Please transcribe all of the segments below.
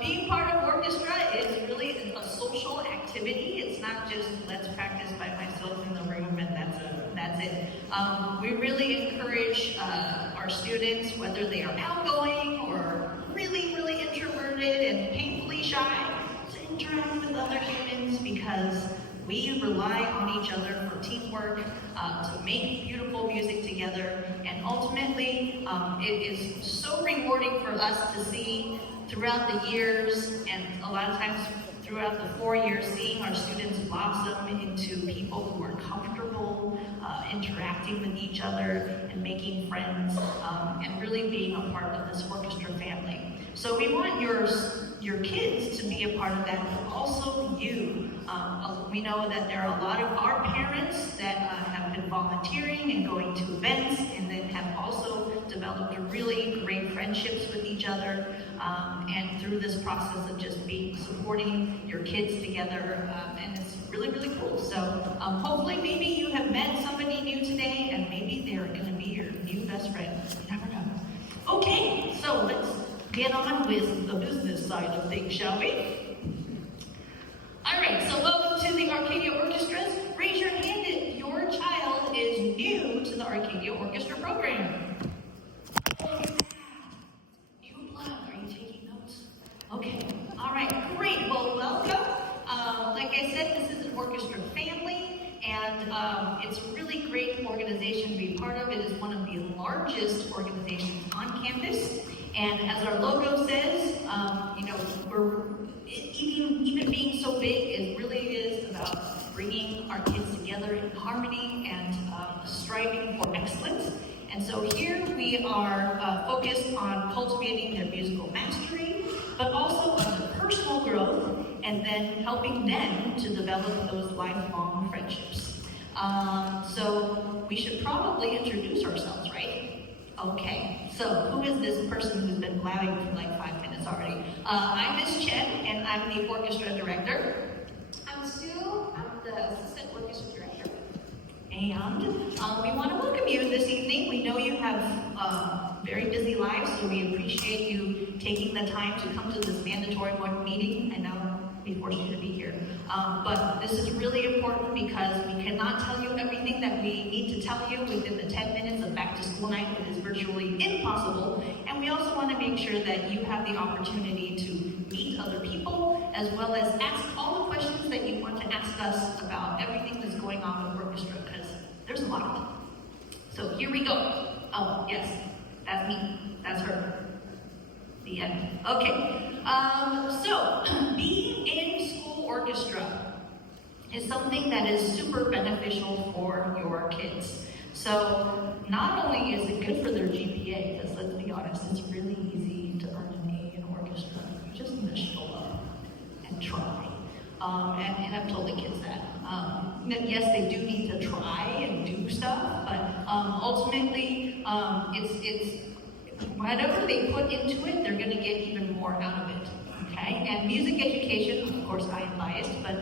Being part of orchestra is really a social activity. It's not just let's practice by myself in the room and that's it. We really encourage our students, whether they are outgoing or really, really introverted and painfully shy, to interact with other humans, because we rely on each other for teamwork, to make beautiful music together, and ultimately, it is so rewarding for us to see throughout the years, and a lot of times throughout the 4 years, seeing our students blossom into people who are comfortable interacting with each other and making friends, and really being a part of this orchestra family. So we want your kids to be a part of that, but also you. We know that there are a lot of our parents that have been volunteering and going to events, and then have also developed really great friendships with each other, and through this process of just supporting your kids together, and it's really, really cool. So hopefully maybe you have met somebody new today, and maybe they're going to be your new best friend. You never know. Okay, so let's get on with the business side of things, shall we? All right, so welcome to the Arcadia Orchestras. Raise your hand if your child is new to the Arcadia Orchestra program. New blood, are you taking notes? Okay, all right, great, well, welcome. Like I said, this is an orchestra family, and it's a really great organization to be part of. It is one of the largest organizations on campus, and as our logo says, even being so big, it really is about bringing our kids together in harmony and striving for excellence. And so here we are focused on cultivating their musical mastery, but also on their personal growth, and then helping them to develop those lifelong friendships. So we should probably introduce ourselves, right? Okay, so who is this person who's been blabbing for like 5 minutes already? I'm Miss Chen, and I'm the orchestra director. I'm Sue, I'm the assistant orchestra director. And we want to welcome you this evening. We know you have very busy lives, so we appreciate you taking the time to come to this mandatory one meeting. I know we forced you to be here. But this is really important because we cannot tell you everything that we need to tell you within the 10 minutes of back to school night. It is virtually impossible. And we also want to make sure that you have the opportunity to meet other people, as well as ask all the questions that you want to ask us about everything that's going on with orchestra, because there's a lot. So here we go. Oh, yes, that's me. That's her. The end. Okay. So being in school orchestra is something that is super beneficial for your kids. So not only is it good for their GPA, because let's be honest, it's really easy to earn an A in orchestra. You just need to show up and try. And I've told the kids that. Yes, they do need to try and do stuff, but ultimately, it's whatever they put into it, they're going to get even more out of it. Okay? And music education, of course, I am biased, but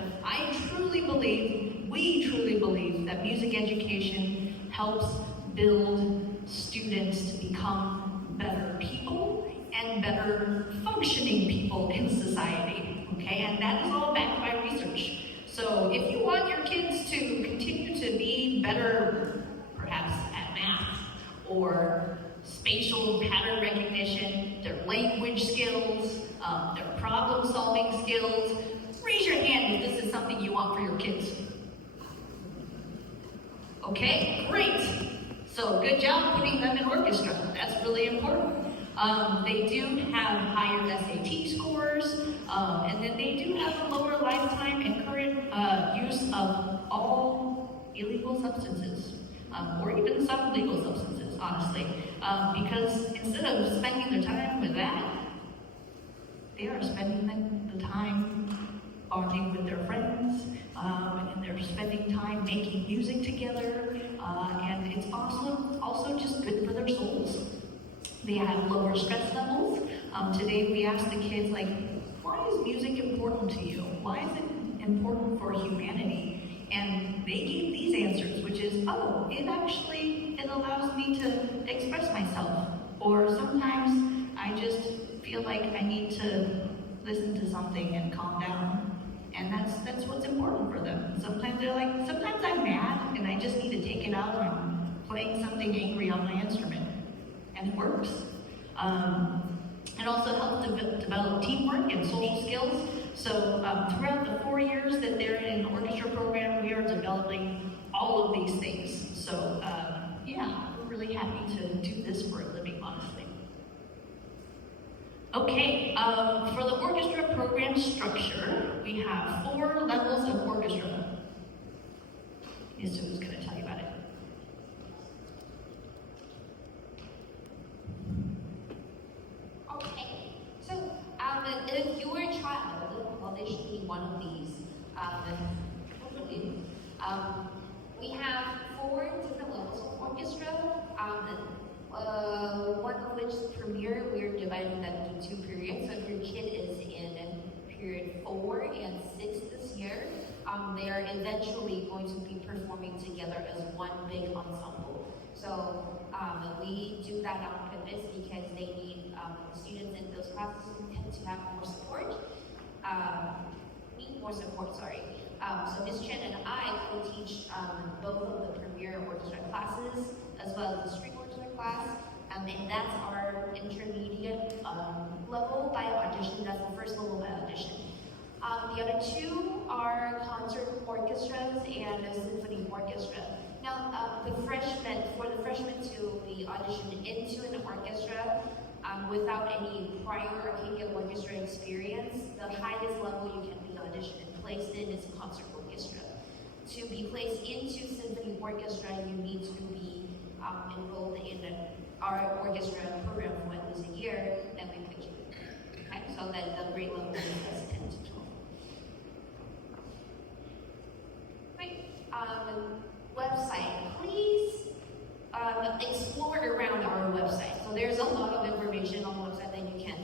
we truly believe that music education helps build students to become better people and better functioning people in society. Okay? And that is all backed by research. So if you want your kids to continue to be better, perhaps at math, or spatial pattern recognition, their language skills, their problem-solving skills, raise your hand if this is something you want for your kids. Okay, great. So good job putting them in orchestra. That's really important. They do have higher SAT scores, and then they do have a lower lifetime and current use of all illegal substances, or even some legal substances, honestly. Because instead of spending their time with that, they are spending the time bonding with their friends, and they're spending time making music together, and it's also just good for their souls. They have lower stress levels. Today we asked the kids, why is music important to you? Why is it important for humanity? And they gave these answers, which is, it allows me to express myself. Or sometimes I just feel like I need to listen to something and calm down. And that's what's important for them. Sometimes they're like, sometimes I'm mad and I just need to take it out on playing something angry on my instrument. And it works. It also helps develop teamwork and social skills. So throughout the 4 years that they're in the orchestra program, we are developing all of these things. So yeah, we're really happy to do this for a living, honestly. Okay, for the orchestra program structure, we have 4 levels of orchestra. Is who's going to tell you about it. Okay, so if you were a child, well, they should be one of these. Hopefully, we have 4 different levels of orchestra. One of which is premiere. We're dividing that into 2 periods. So if your kid is in period 4 and 6 this year, they are eventually going to be performing together as one big ensemble. So we do that on purpose because they need students in those classes who tend to have more support. So Ms. Chen and I will teach both of the premiere orchestra classes as well as the string orchestra class. And that's our intermediate level by audition. That's the first level by audition. The other 2 are concert orchestras and a symphony orchestra. Now, for the freshmen to be auditioned into an orchestra without any prior Arcadia orchestra experience, the highest level you can be auditioned and placed in is concert orchestra. To be placed into symphony orchestra, you need to be enrolled in our orchestra program for at least a year, then we put you. Okay, so that the grade level is 10 to 12. Great. Website. Please explore around our website. So there's a lot of information on the website that you can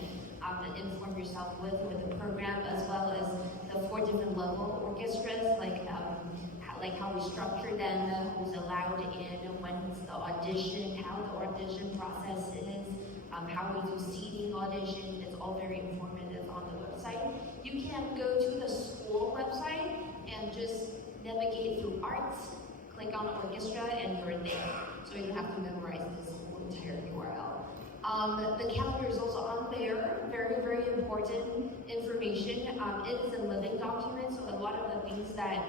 inform yourself with the program, as well as the 4 different level orchestras, like how we structure them, who's allowed in, when's the audition, how the audition process is, how we do seating audition. It's all very informative on the website. You can go to the school website and just navigate through arts, click on orchestra, and you're there. So you don't have to memorize this whole entire URL. The calendar is also on there. Very, very important information. It is a living document, so a lot of the things that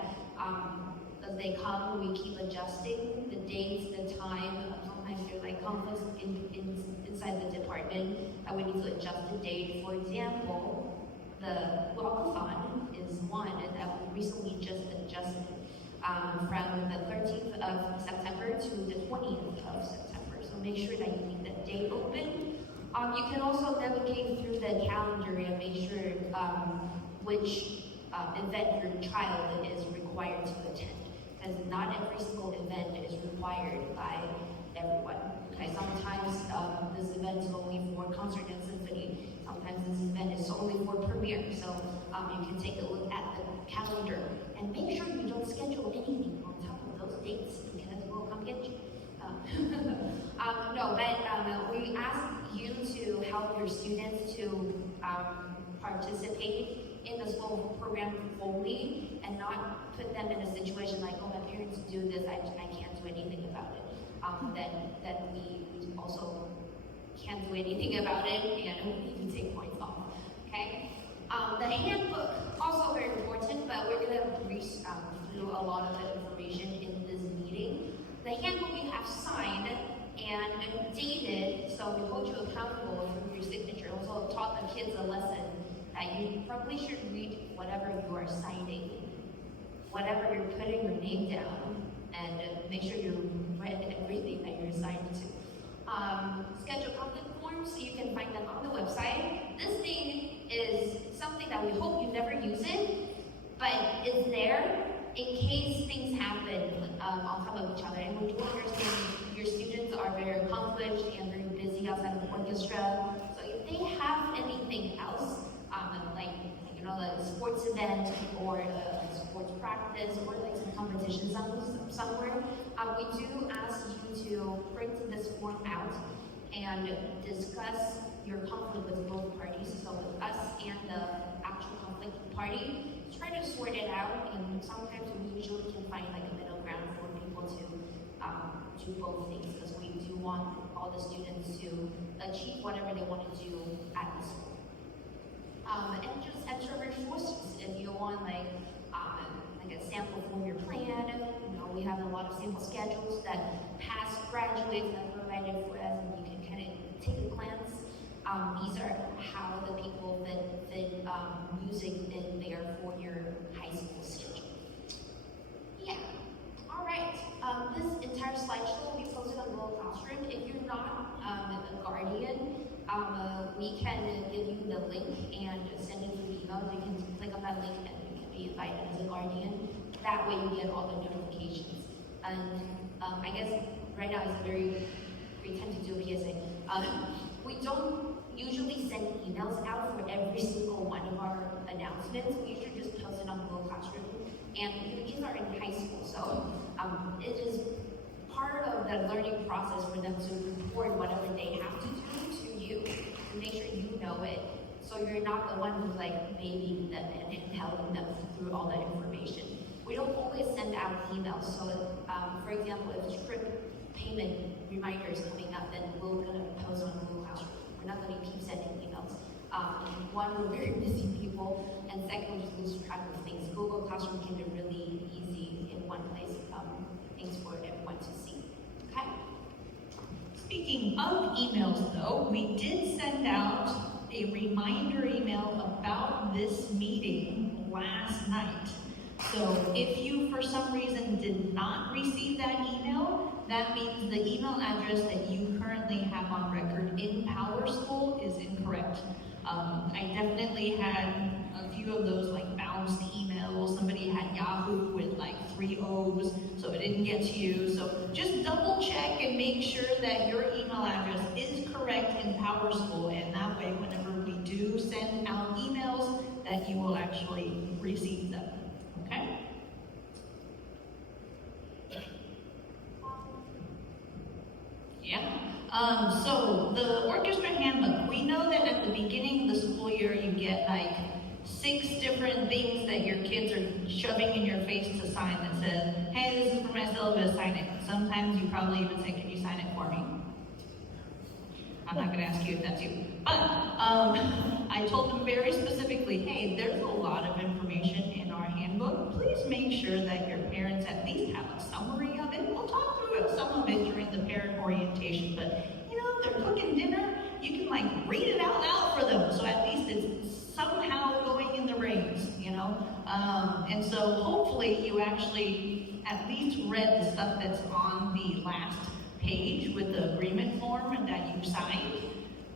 as they come, we keep adjusting the dates, the time. Sometimes there are like conflicts inside the department that we need to adjust the date. For example, the walkathon is one that we recently just adjusted from the 13th of September to the 20th of September. So make sure that you keep that date open. You can also navigate through the calendar and make sure which event your child is required to attend. Because not every single event is required by everyone. Okay, sometimes this event is only for concert and symphony. Sometimes this event is only for premiere. So you can take a look at the calendar and make sure you don't schedule anything on top of those dates because we'll come get you. We ask you to help your students to participate in the school program fully and not put them in a situation like, oh, my parents do this, I can't do anything about it. Then we also can't do anything about it and we can take points off. Okay? The handbook, also very important, but we're going to breeze through a lot of the information in this meeting. The handbook you have signed and dated, so we hold you accountable through your signature. Also taught the kids a lesson that you probably should read whatever you are signing, whatever you're putting your name down, and make sure you read everything that you're signed to. Schedule conflict forms, you can find them on the website. This thing is something that we hope you never use it, but it's there in case things happen on top of each other. And we do understand your students are very accomplished and very busy outside of the orchestra. So if they have anything else, like a sports event or a sports practice or like some competition somewhere, we do ask you to print this form out and discuss you're comfortable with both parties, so with us and the actual conflicting party, try to sort it out, and sometimes we usually can find like a middle ground for people to do both things, because we do want all the students to achieve whatever they want to do at the school. And just extra resources if you want like a sample for your plan. We have a lot of sample schedules that past graduates have provided for us, and you can kind of take a glance. These are how the people that fit music in there for your high school schedule. Yeah. All right. This entire slideshow will be posted on Google Classroom. If you're not a guardian, we can give you the link and send it through email. You can click on that link and you can be invited as a guardian. That way you get all the notifications. And I guess right now it's we tend to do PSA. We don't usually send emails out for every single one of our announcements. We usually just post it on Google Classroom. And the kids are in high school, so it is part of the learning process for them to report whatever they have to do to you, to make sure you know it, so you're not the one who's like babying them and helping them through all that information. We don't always send out emails, so for example, if trip payment reminder is coming up, then we're going to post on Google Classroom. We're not going to keep sending emails. One, we're very busy people, and second, we just lose track of things. Google Classroom can be really easy in one place, things for everyone to see. Okay? Speaking of emails though, we did send out a reminder email about this meeting last night. So if you for some reason did not receive that email, that means the email address that you currently have on record in PowerSchool is incorrect. I definitely had a few of those like bounced emails. Somebody had Yahoo with like 3 O's, so it didn't get to you. So just double check and make sure that your email address is correct in PowerSchool, and that way whenever we do send out emails, that you will actually receive them. Okay? Yeah. So the orchestra handbook, we know that at the beginning of the school year you get like 6 different things that your kids are shoving in your face to sign that says, hey, this is for my syllabus, sign it. Sometimes you probably even say, can you sign it for me? I'm not going to ask you if that's you. But I told them very specifically, hey, there's a lot of information in our handbook. Please make sure that your parents at least have a summary of it. We'll talk through some of it during the parent orientation, but if they're cooking dinner, you can like read it out loud for them, so at least it's somehow going in the brains, and so hopefully you actually at least read the stuff that's on the last page with the agreement form that you signed,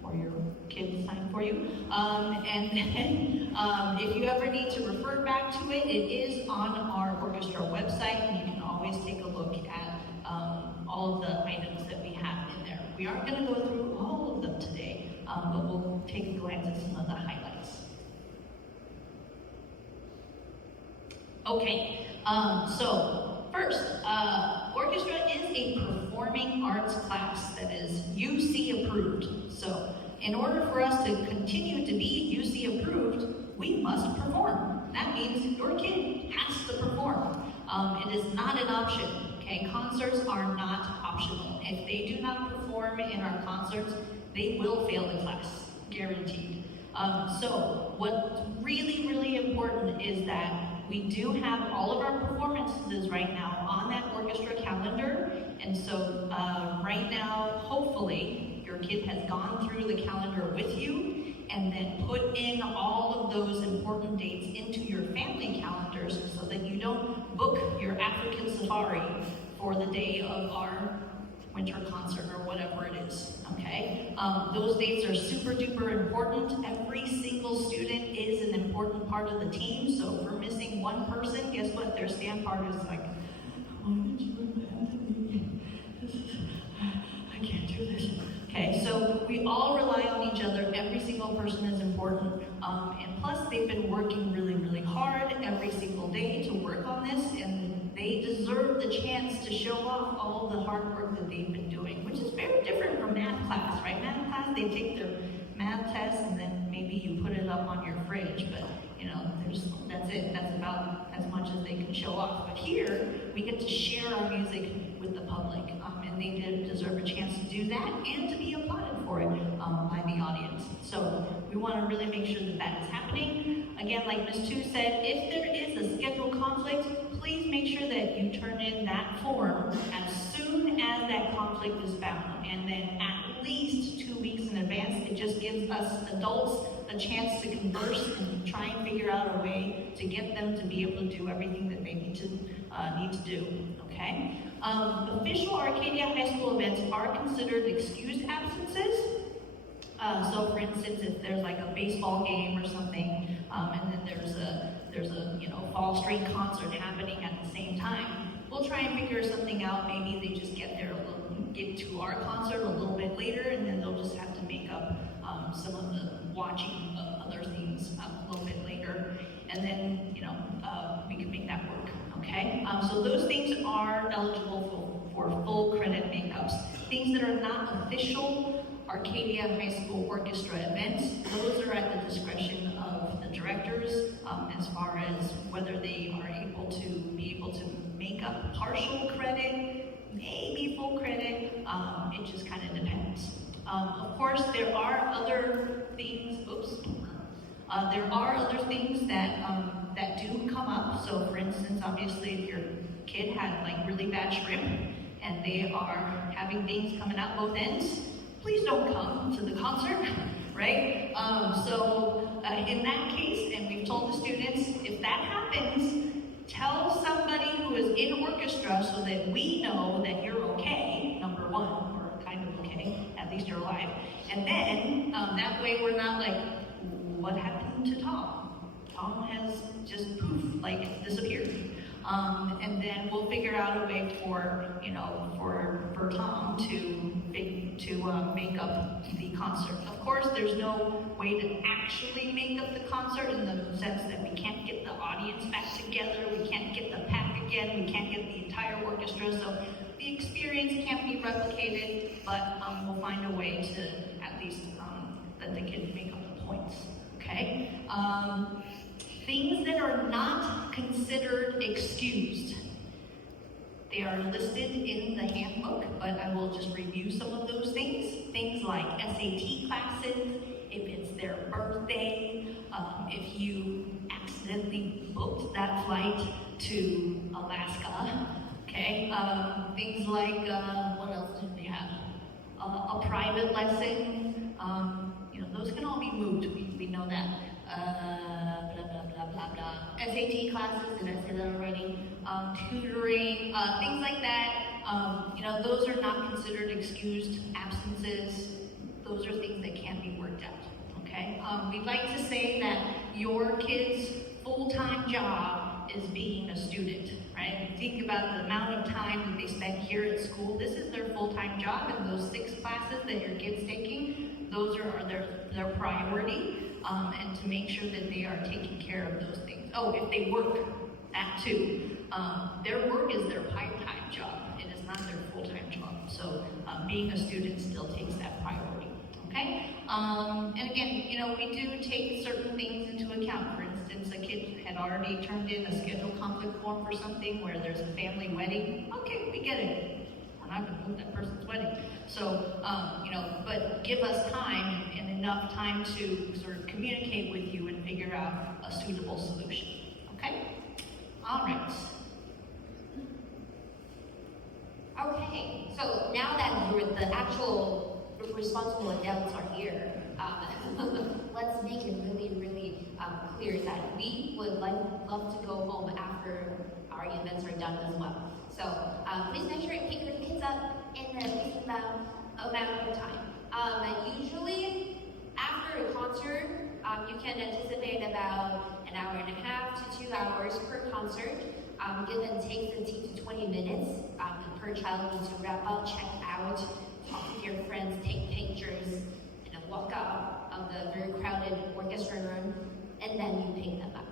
or your kids signed for you. And then if you ever need to refer back to it, it is on our orchestra website, and you can always take a look at all of the items that we have in there. We aren't going to go through all of them today, but we'll take a glance at some of the highlights. Okay, so first, orchestra is a performing arts class that is UC approved. So in order for us to continue to be UC approved, we must perform. That means your kid has to perform. It is not an option. Okay, concerts are not optional. If they do not perform in our concerts, they will fail the class, guaranteed. So what's really, really important is that we do have all of our performances right now on that orchestra calendar. And so right now, hopefully, your kid has gone through the calendar with you and then put in all of those important dates into your family calendars so that you don't book your African safari for the day of our winter concert or whatever it is, okay? Those dates are super duper important. Every single student is an important part of the team, so if we're missing one person, guess what? Their stand part is like, I can't do this. Okay, so we all rely on each other. Every single person is important. And plus, they've been working really, really hard every single day to work on this, and they deserve the chance to show off all the hard work that they've been doing, which is very different from math class, right? Math class, they take their math math test, and then maybe you put it up on your fridge, but that's it. That's about as much as they can show off. But here, we get to share our music with the public, and they deserve a chance to do that and to be applauded for it by the audience. So we want to really make sure that that is happening. Again, like Ms. Tu said, if there is a schedule conflict, please make sure that you turn in that form as soon as that conflict is found, and then at least 2 weeks in advance. It just gives us adults a chance to converse and try and figure out a way to get them to be able to do everything that they need to do. Okay? Official Arcadia High School events are considered excused absences. So, for instance, if there's like a baseball game or something, and then there's a fall string concert happening at the same time, we'll try and figure something out. Maybe they just get to our concert a little bit later, and then they'll just have to make up some of the watching other things a little bit later, and then we can make that work. Okay, so those things are eligible for full credit makeups. Things that are not official Arcadia High School Orchestra events, those are at the discretion of the directors as far as whether they are able to make up partial credit, maybe full credit. It just kind of depends. Of course, there are other things. There are other things that do come up. So, for instance, obviously, if your kid had like really bad shrimp and they are having things coming out both ends, please don't come to the concert, right? In that case, and we've told the students, if that happens, tell somebody who is in orchestra so that we know that you're okay, number one, or kind of okay, at least you're alive. And then, that way we're not like, what happened to Tom? Tom has just poof, like disappeared. And then we'll figure out a way for Tom to make up the concert. Of course, there's no way to actually make up the concert in the sense that we can't get the audience back together, we can't get the pack again, we can't get the entire orchestra, so the experience can't be replicated, but we'll find a way to at least let the kids make up the points, okay? Things that are not considered excused. They are listed in the handbook, but I will just review some of those things. Things like SAT classes, if it's their birthday, if you accidentally booked that flight to Alaska, okay? Things like, what else did we have? A private lesson, those can all be moved, we know that. Blah, blah, blah. SAT classes, did I say that already? Tutoring, things like that. Those are not considered excused absences. Those are things that can be worked out, okay? We'd like to say that your kid's full-time job is being a student, right? Think about the amount of time that they spend here at school. This is their full-time job, and those 6 classes that your kid's taking, those are their priority. And to make sure that they are taking care of those things. Oh, if they work, that too. Their work is their part-time job. It is not their full-time job. So being a student still takes that priority, okay? And again, we do take certain things into account. For instance, a kid had already turned in a schedule conflict form for something where there's a family wedding. Okay, we get it. We're not going to move that person's wedding. So, but give us time and enough time to sort of communicate with you and figure out a suitable solution. Okay? All right. Okay, so now that the actual responsible adults are here, let's make it really, really clear that we would love to go home after our events are done as well. So please make sure you pick your kids up in a reasonable amount of time. Usually, after a concert, you can anticipate about 1.5 to 2 hours per concert. Give and take 15 to 20 minutes. Per child needs to wrap up, check out, talk with your friends, take pictures, and then walk out of the very crowded orchestra room, and then you pick them up.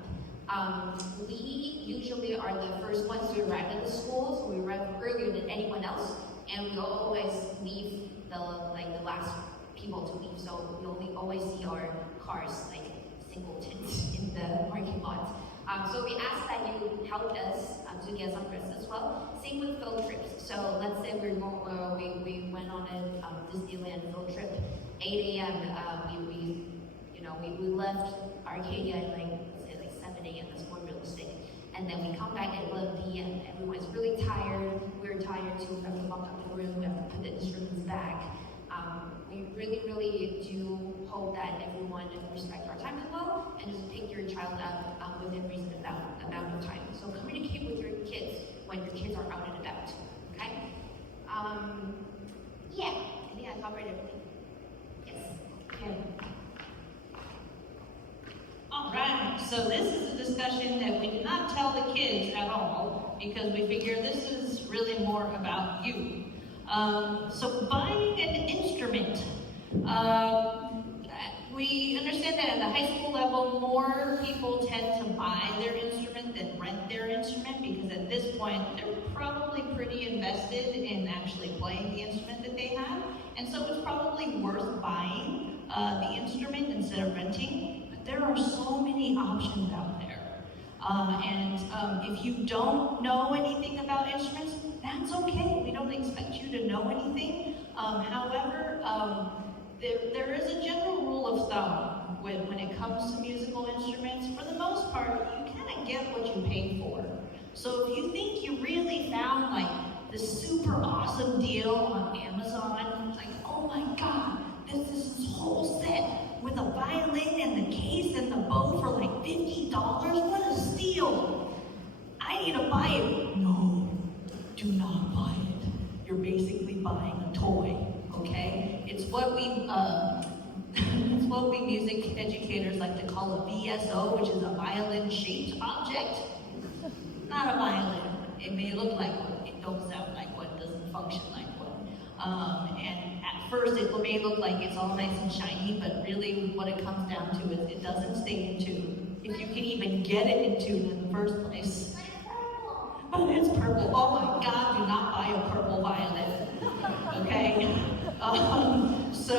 We usually are the first ones to arrive at the school, so we arrive earlier than anyone else, and we always leave the last people to leave. So we only always see our cars like singletons in the parking lot. So we ask that you help us to get some rest as well. Same with field trips. So let's say we went on a Disneyland field trip, 8 a.m. We left Arcadia at like 7 a.m. That's more realistic. And then we come back at 11 p.m. Everyone's really tired. We're tired too. We have to lock up the room. We have to put the instruments back. We really, really do hope that everyone respect our time as well and just pick your child up within reasonable amount of time. So communicate with your kids when your kids are out and about. Okay? Yeah, I think I covered everything. Yes. Okay. All right, so this is a discussion that we did not tell the kids at all because we figure this is really more about you. So buying an instrument. We understand that at the high school level, more people tend to buy their instrument than rent their instrument because at this point, they're probably pretty invested in actually playing the instrument that they have. And so it's probably worth buying the instrument instead of renting. But there are so many options out there. If you don't know anything about instruments, that's okay. We don't expect you to know anything. However, there is a general rule of thumb when it comes to musical instruments. For the most part, you kind of get what you pay for. So if you think you really found like the super awesome deal on Amazon, like, oh my God, this is this whole set with a violin and the case and the bow for like $50, what a steal. I need to buy it. No, do not buy it. You're basically buying a toy, okay? It's what we music educators like to call a VSO, which is a violin-shaped object. Not a violin. It may look like one. It don't sound like one. It doesn't function like one. And at first, it may look like it's all nice and shiny, but really what it comes down to is it doesn't stay in tune. If you can even get it in tune in the first place. But it's purple. Oh my God, do not buy a purple violin. Okay? So,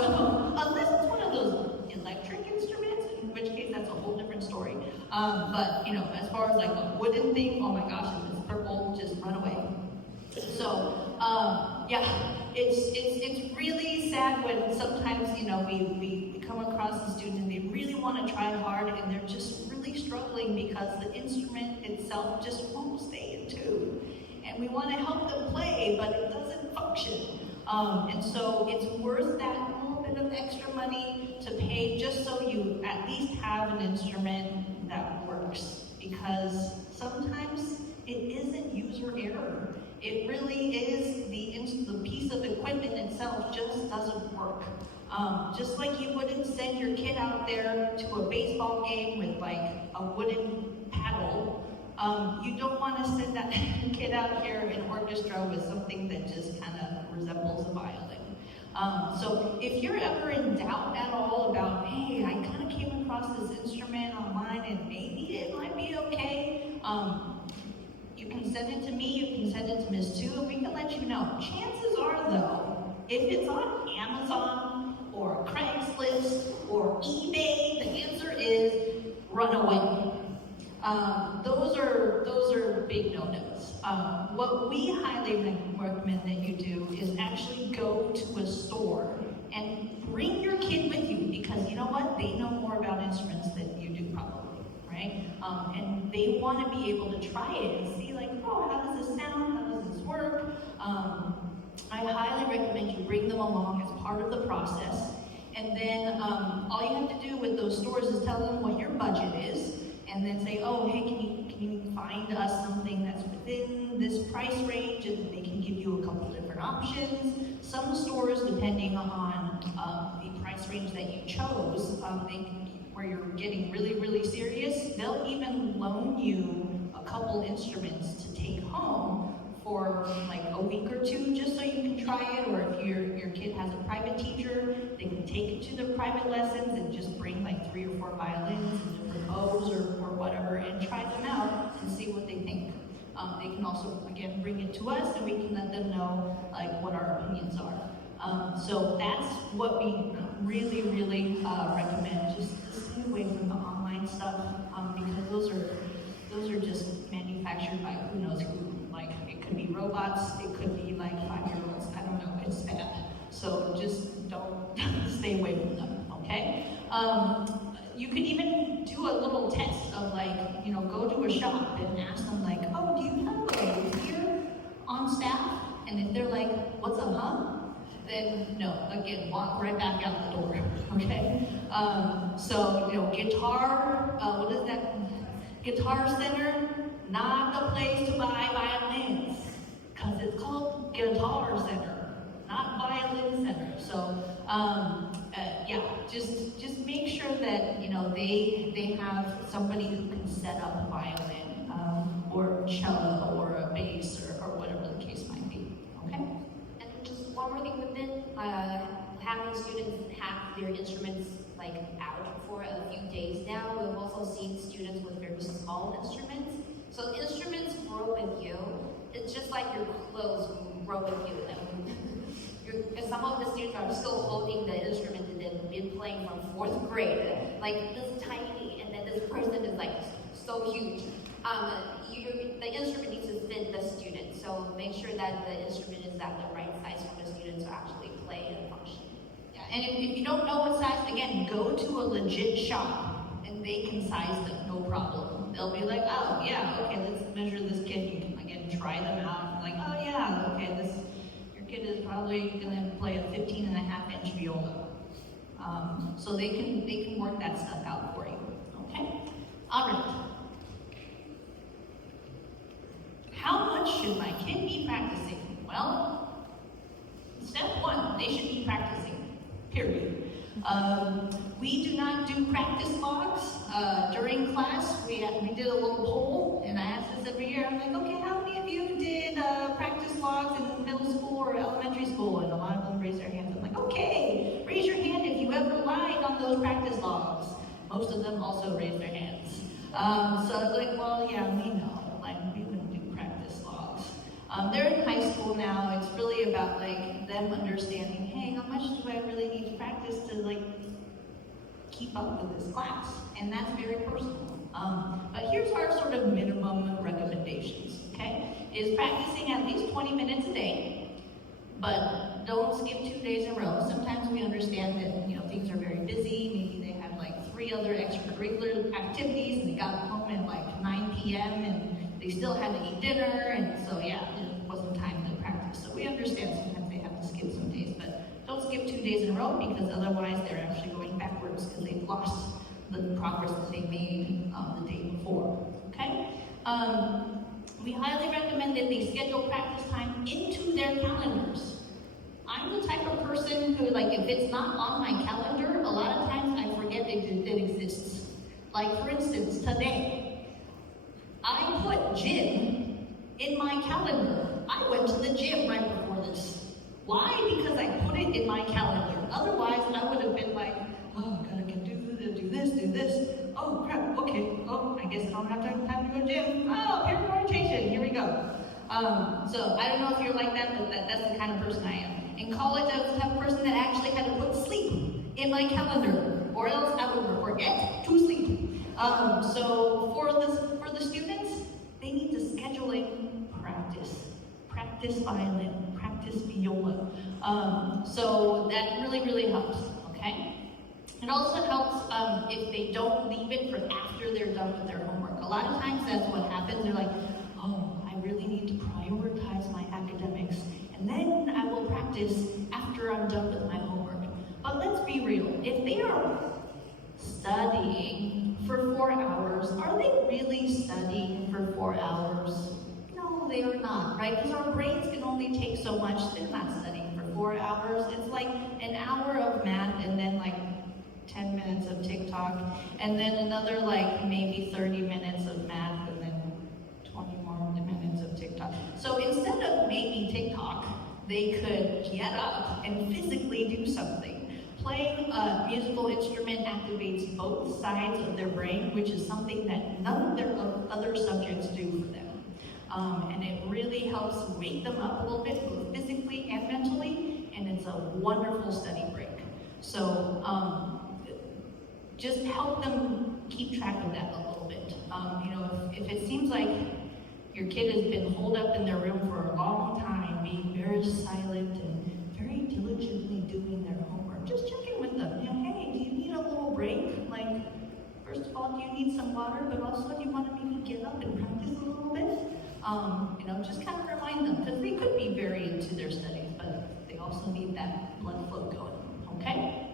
unless it's one of those electric instruments, in which case that's a whole different story. But, as far as like a wooden thing, oh my gosh, if it's purple, just run away. So, it's really sad when sometimes, we come across a student and they really want to try hard and they're just really struggling because the instrument itself just won't stay in tune. And we want to help them play, but it doesn't function. And so it's worth that little bit of extra money to pay just so you at least have an instrument that works. Because sometimes it isn't user error. It really is the piece of equipment itself just doesn't work. Just like you wouldn't send your kid out there to a baseball game with like a wooden paddle, you don't want to send that kid out here in orchestra with something that just kind of resembles a violin. So if you're ever in doubt at all about, hey, I kind of came across this instrument online and maybe it might be okay, you can send it to me, you can send it to Ms. Tu, and we can let you know. Chances are, though, if it's on Amazon or Craigslist or eBay, the answer is run away. Those are big no-nos. What we highly recommend that you do is actually go to a store and bring your kid with you because you know what? They know more about instruments than you do probably, right? And they want to be able to try it and see like, oh, how does this sound? How does this work? I highly recommend you bring them along as part of the process. And then all you have to do with those stores is tell them what your budget is and then say, oh, hey, can you find us something that's within this price range, and they can give you a couple different options. Some stores, depending on the price range that you chose, where you're getting really, really serious, they'll even loan you a couple instruments to take home for like a week or two, just so you can try it, or if your kid has a private teacher, they can take it to their private lessons and just bring like 3 or 4 violins and different bows or whatever and try them out and see what they think. They can also, again, bring it to us and we can let them know like what our opinions are. So that's what we really recommend just stay away from the online stuff because those are just manufactured by who knows who. Like it could be robots, it could be like 5-year-olds. I don't know. It's bad. So just don't stay away from them. Okay. You could even do a little test of like, go to a shop and ask them like, oh, do you have a here on staff? And if they're like, what's a then no, again, walk right back out the door, okay? So, guitar, what is that? Guitar Center, not the place to buy violins, because it's called Guitar Center, not Violin Center. So, yeah, just make sure that, they have somebody who can set up a violin, or cello, or a bass, or whatever the case might be, okay? One more thing with it, having students have their instruments like out for a few days now. We've also seen students with very small instruments. So instruments grow with you. It's just like your clothes grow with you. Because some of the students are still holding the instrument that they've been playing from 4th grade. Like this tiny, and then this person is like so huge. The instrument needs to fit the student, so make sure that the instrument is at the right size for the student to actually play and function. Yeah, and if you don't know what size, again, go to a legit shop and they can size them, no problem. They'll be like, oh yeah, okay, let's measure this kid. You can again try them out. Like, oh yeah, okay, your kid is probably gonna play a 15.5-inch viola. So they can work that stuff out for you. Okay? All right. How much should my kid be practicing? Well, step 1, they should be practicing, period. We do not do practice logs during class. We did a little poll, and I ask this every year. I'm like, okay, how many of you did practice logs in middle school or elementary school? And a lot of them raise their hands. I'm like, okay, raise your hand if you ever lied on those practice logs. Most of them also raise their hands. So I was like, well, yeah, we know. They're in high school now. It's really about like them understanding, hey, how much do I really need to practice to like keep up with this class? And that's very personal. But here's our sort of minimum recommendations, okay? Is practicing at least 20 minutes a day, but don't skip 2 days in a row. Sometimes we understand that things are very busy. Maybe they had like 3 other extracurricular activities and they got home at like 9 p.m. and they still had to eat dinner, and so yeah, it wasn't time to practice. So we understand sometimes they have to skip some days, but don't skip 2 days in a row because otherwise they're actually going backwards because they've lost the progress that they made the day before, okay? We highly recommend that they schedule practice time into their calendars. I'm the type of person who, like, if it's not on my calendar, a lot of times I forget it exists. Like, for instance, today, I put gym in my calendar. I went to the gym right before this. Why? Because I put it in my calendar. Otherwise, I would have been like, oh, gotta do this. Oh, crap, okay. Oh, I guess I don't have time to go to gym. Oh, parent orientation, here we go. So I don't know if you're like that, but that's the kind of person I am. In college, I was the type of person that actually had to put sleep in my calendar, or else I would forget to sleep. So for the students, they need to schedule in practice violin, practice viola. So that really helps, okay? It also helps if they don't leave it for after they're done with their homework. A lot of times that's what happens. They're like, oh, I really need to prioritize my academics, and then I will practice after I'm done with my homework. But let's be real. If they are studying for 4 hours, are they really studying for 4 hours? No, they are not, right? Because our brains can only take so much. They're not studying for 4 hours. It's like an hour of math and then like 10 minutes of TikTok, and then another like maybe 30 minutes of math, and then 20 more minutes of TikTok. So instead of making TikTok, they could get up and physically do something. Playing a musical instrument activates both sides of their brain, which is something that none of their other subjects do for them. And it really helps wake them up a little bit, both physically and mentally, and it's a wonderful study break. So just help them keep track of that a little bit. You know, if it seems like your kid has been holed up in their room for a long time, being very silent and very diligently doing their homework, just check in with them. You know, hey, do you need a little break? Like, first of all, do you need some water? But also, do you want to maybe get up and practice a little bit? You know, just kind of remind them, because they could be very into their studies, but they also need that blood flow going, okay?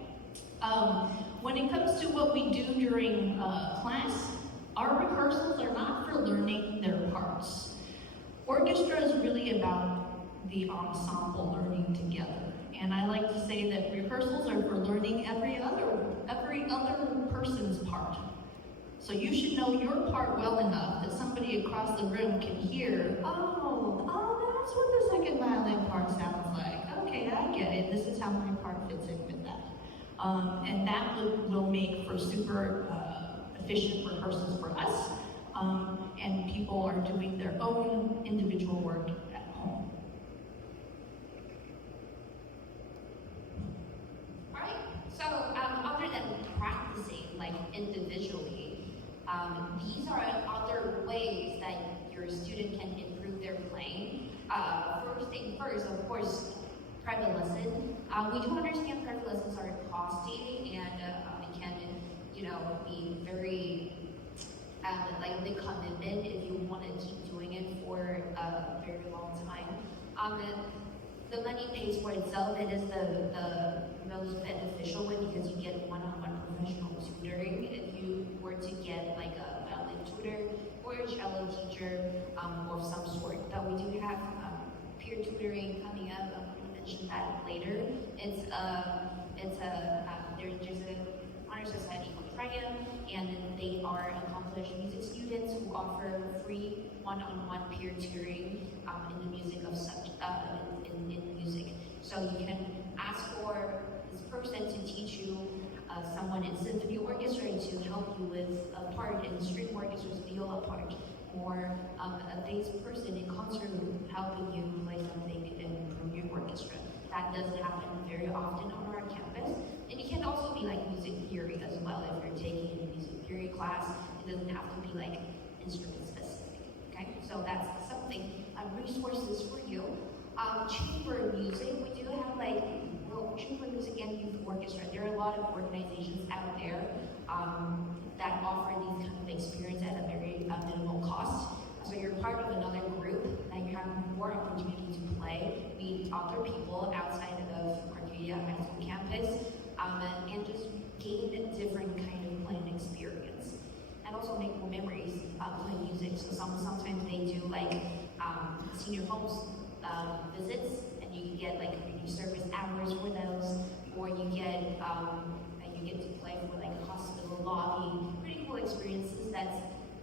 When it comes to what we do during class, our rehearsals are not for learning their parts. Orchestra is really about the ensemble learning together. And I like to say that rehearsals are for learning every other person's part. So you should know your part well enough that somebody across the room can hear, oh, that's what the second violin part sounds like. Okay, I get it. This is how my part fits in with that. And that will make for super efficient rehearsals for us. And people are doing their own individual work at home. Right? So other than practicing like individually, these are other ways that your student can improve their playing. First thing first, of course, private lesson. We do understand private lessons are costly and it can, you know, be very like the commitment if you want to keep doing it for a very long time. The money pays for itself. It is the most beneficial way because you get one-on-one professional tutoring. If you were to get like a violin tutor or a cello teacher of some sort, but we do have peer tutoring coming up. I'm going to mention that later. There's an honor society called Triumph, and they are accomplished music students who offer free one-on-one peer tutoring in the music of in music. So you can ask for this person to teach you someone in symphony orchestra to help you with a part in string orchestra's viola part, or a bass person in concert helping you play something in your orchestra. That does happen very often on our campus. And it can also be like music theory as well. If you're taking a music theory class, it doesn't have to be like instrument specific. Okay, so that's something, resources for you. Chamber music, we do have like chamber music and youth orchestra. There are a lot of organizations out there that offer these kind of experience at a very minimal cost. So you're part of another group that you have more opportunity to play, meet other people outside of Arcadia High School campus, and just gain a different kind of playing experience. And also make more memories playing music. So sometimes they do like senior homes visits, and you can get like community service hours for those, or you get to play for like a hospital lobby. Pretty cool experiences that's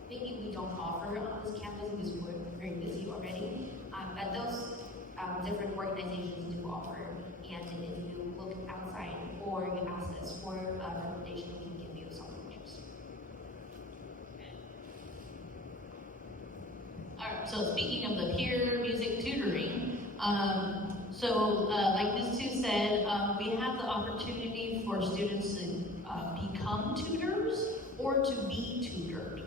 maybe we don't offer on this campus because we're very busy already. But those different organizations do offer, and if you look outside or you ask us for a recommendation, we can give you some pictures. Alright, so speaking of the peer music tutoring, like Ms. Tu said, we have the opportunity for students to become tutors or to be tutored.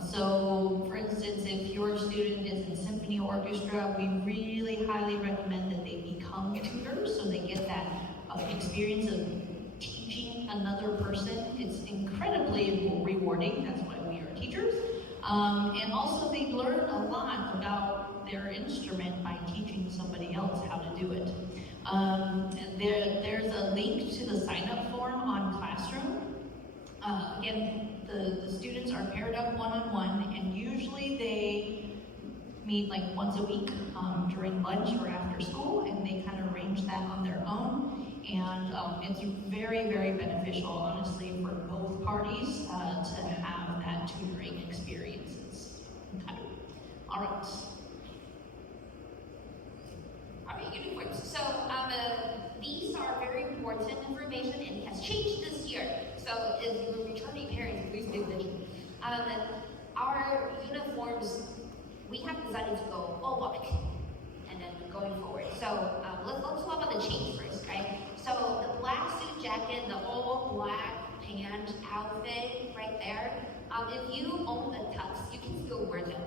So, for instance, if your student is in symphony orchestra, we really highly recommend that they become tutors so they get that experience of teaching another person. It's incredibly rewarding. That's why we are teachers. And also they learn a lot about their instrument by teaching somebody else how to do it. There's a link to the sign-up form on Classroom. Again, the students are paired up one-on-one, and usually they meet like once a week during lunch or after school, and they kind of arrange that on their own. And it's very, very beneficial, honestly, for both parties to have that tutoring experiences. Okay. All right. All right, uniforms. So these are very important information, and it has changed this year. So if you're returning parents, please pay attention. Our uniforms, we have decided to go all black. and then going forward. So let's talk about the change first, right? So the black suit jacket, the all black pant outfit right there. If you own a tux, you can still wear them.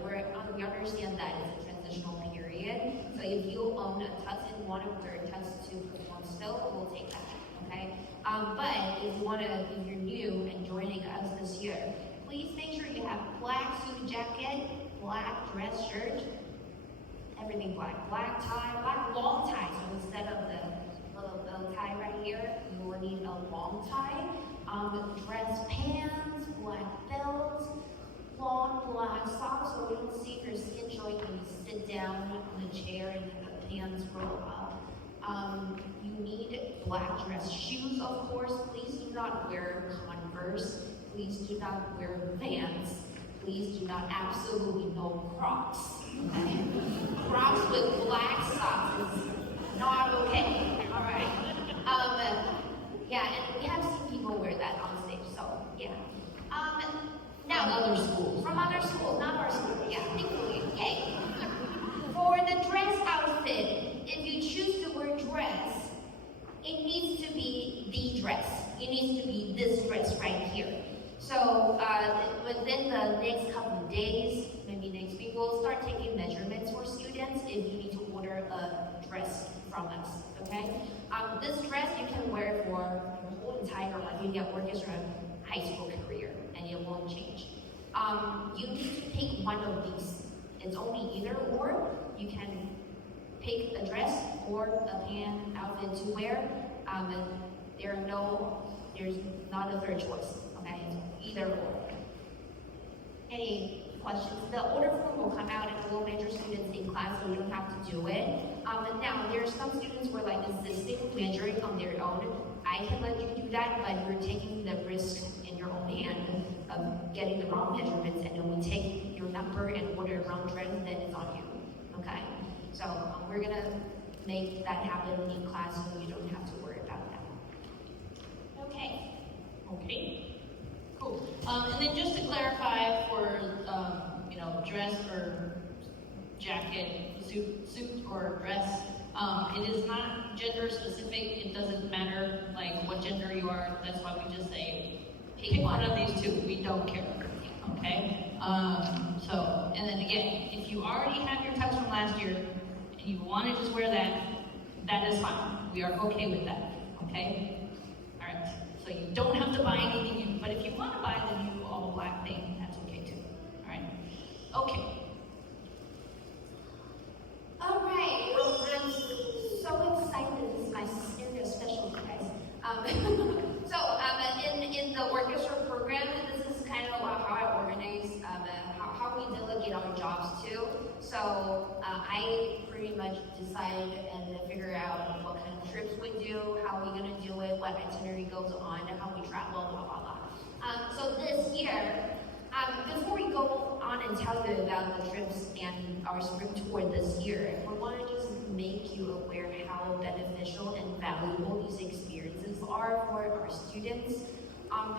We understand that it's a transitional period. So if you own a tux and want to wear a tux to perform still, we'll take that, okay? But if you're new and joining us this year, please make sure you have black suit jacket, black dress shirt, everything black. Black tie, black long tie. So instead of the little bow tie right here, you will need a long tie. Dress pants, black belt, long black socks so we don't see your skin showing when you sit down on the chair and the pants roll up. You need black dress shoes, of course. Please do not wear Converse. Please do not wear Vans. Please do not, absolutely no Crocs. Okay? Crocs with black socks is not okay. All right. Yeah, and we have seen people wear that on stage, so yeah. Now, From other schools. From other schools, not our school. Yeah, thankfully. Yay. For the dress outfit, if you choose to wear dress, it needs to be the dress. It needs to be this dress right here. So within the next couple of days, maybe next week, we'll start taking measurements for students if you need to order a dress from us, okay? This dress you can wear for your whole entire Arcadia Orchestra high school career, and it won't change. You need to pick one of these. It's only either or. You can pick a dress or a pant outfit to wear. There's not a third choice, okay? It's either or. Any questions? The order form will come out and we'll measure students in class so we don't have to do it. Now, there are some students who are like insisting measuring on their own. I can let you do that, but you're taking the risk in your own hand of getting the wrong measurements, and then we take your number and order a wrong dress, then it's on you, okay? So we're gonna make that happen in class so you don't have to worry about that. Okay. Okay, cool. And then just to clarify for, dress or jacket, suit or dress, it is not gender specific. It doesn't matter like what gender you are. That's why we just say, pick one of these two. We don't care, okay? And then again, if you already have your tux from last year and you want to just wear that, that is fine. We are okay with that, okay? All right. So you don't have to buy anything new, but if you want to buy the new all black thing, that's okay too. All right. Okay. All right. Well, I'm so excited. This is my area special prize. In the orchestra program, this is kind of how I organize, how we delegate our jobs too. So I pretty much decide and figure out what kind of trips we do, how we're gonna do it, what itinerary goes on, and how we travel, blah blah blah. So this year, before we go on and tell you about the trips and our spring tour this year, we want to just make you aware how beneficial and valuable these experiences are for our students.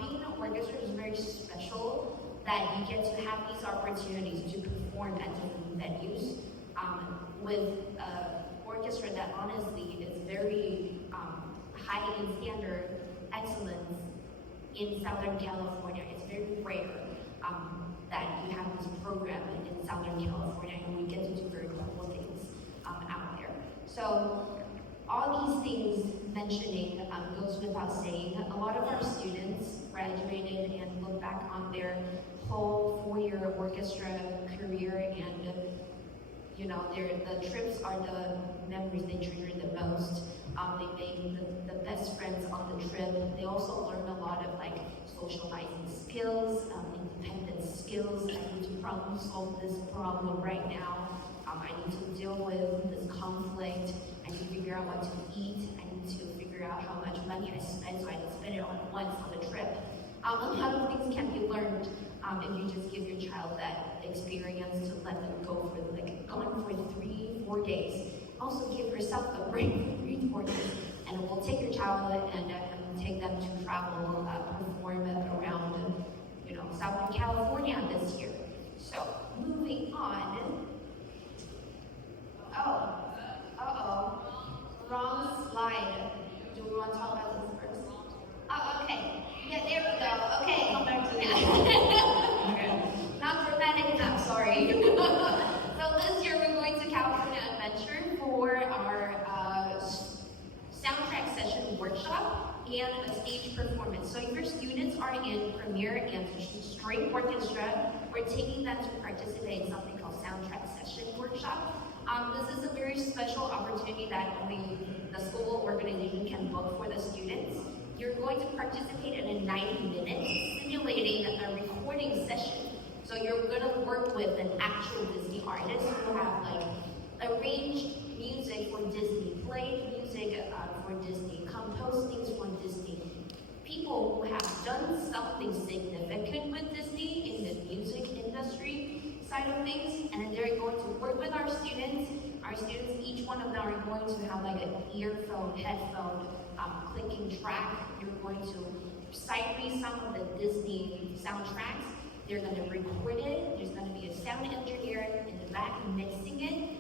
Being an orchestra is very special that you get to have these opportunities to perform at different venues with orchestra that honestly is very high in standard excellence in Southern California. It's very rare that you have this program in Southern California, and we get to do very cool things out there. So all these things mentioning goes without saying. A lot of our students graduated and look back on their whole four-year orchestra career, and the trips are the memories they treasure the most. They made the best friends on the trip. They also learned a lot of socializing skills, independent skills. I need to problem solve this problem right now. I need to deal with this conflict. I need to figure out what to eat. I need to figure out how much money I spend so I can spend it on once on the trip. A lot of things can be learned if you just give your child that experience to let them go for gone for 3-4 days. Also give yourself a break for 3-4 days, and we'll take your child and take them to travel, perform around, Southern California this year. So moving on. Oh, string orchestra. We're taking them to participate in something called Soundtrack Session Workshop. This is a very special opportunity that only the school organization can book for the students. You're going to participate in a 90 minutes simulating a recording session. So you're going to work with an actual Disney artist who have like arranged music for Disney, played music for Disney, composed things for Disney. People who have done something significant with Disney in the music industry side of things, and then they're going to work with our students. Our students, each one of them are going to have like an earphone, headphone, clicking track. You're going to sight read some of the Disney soundtracks. They're going to record it. There's going to be a sound engineer in the back mixing it,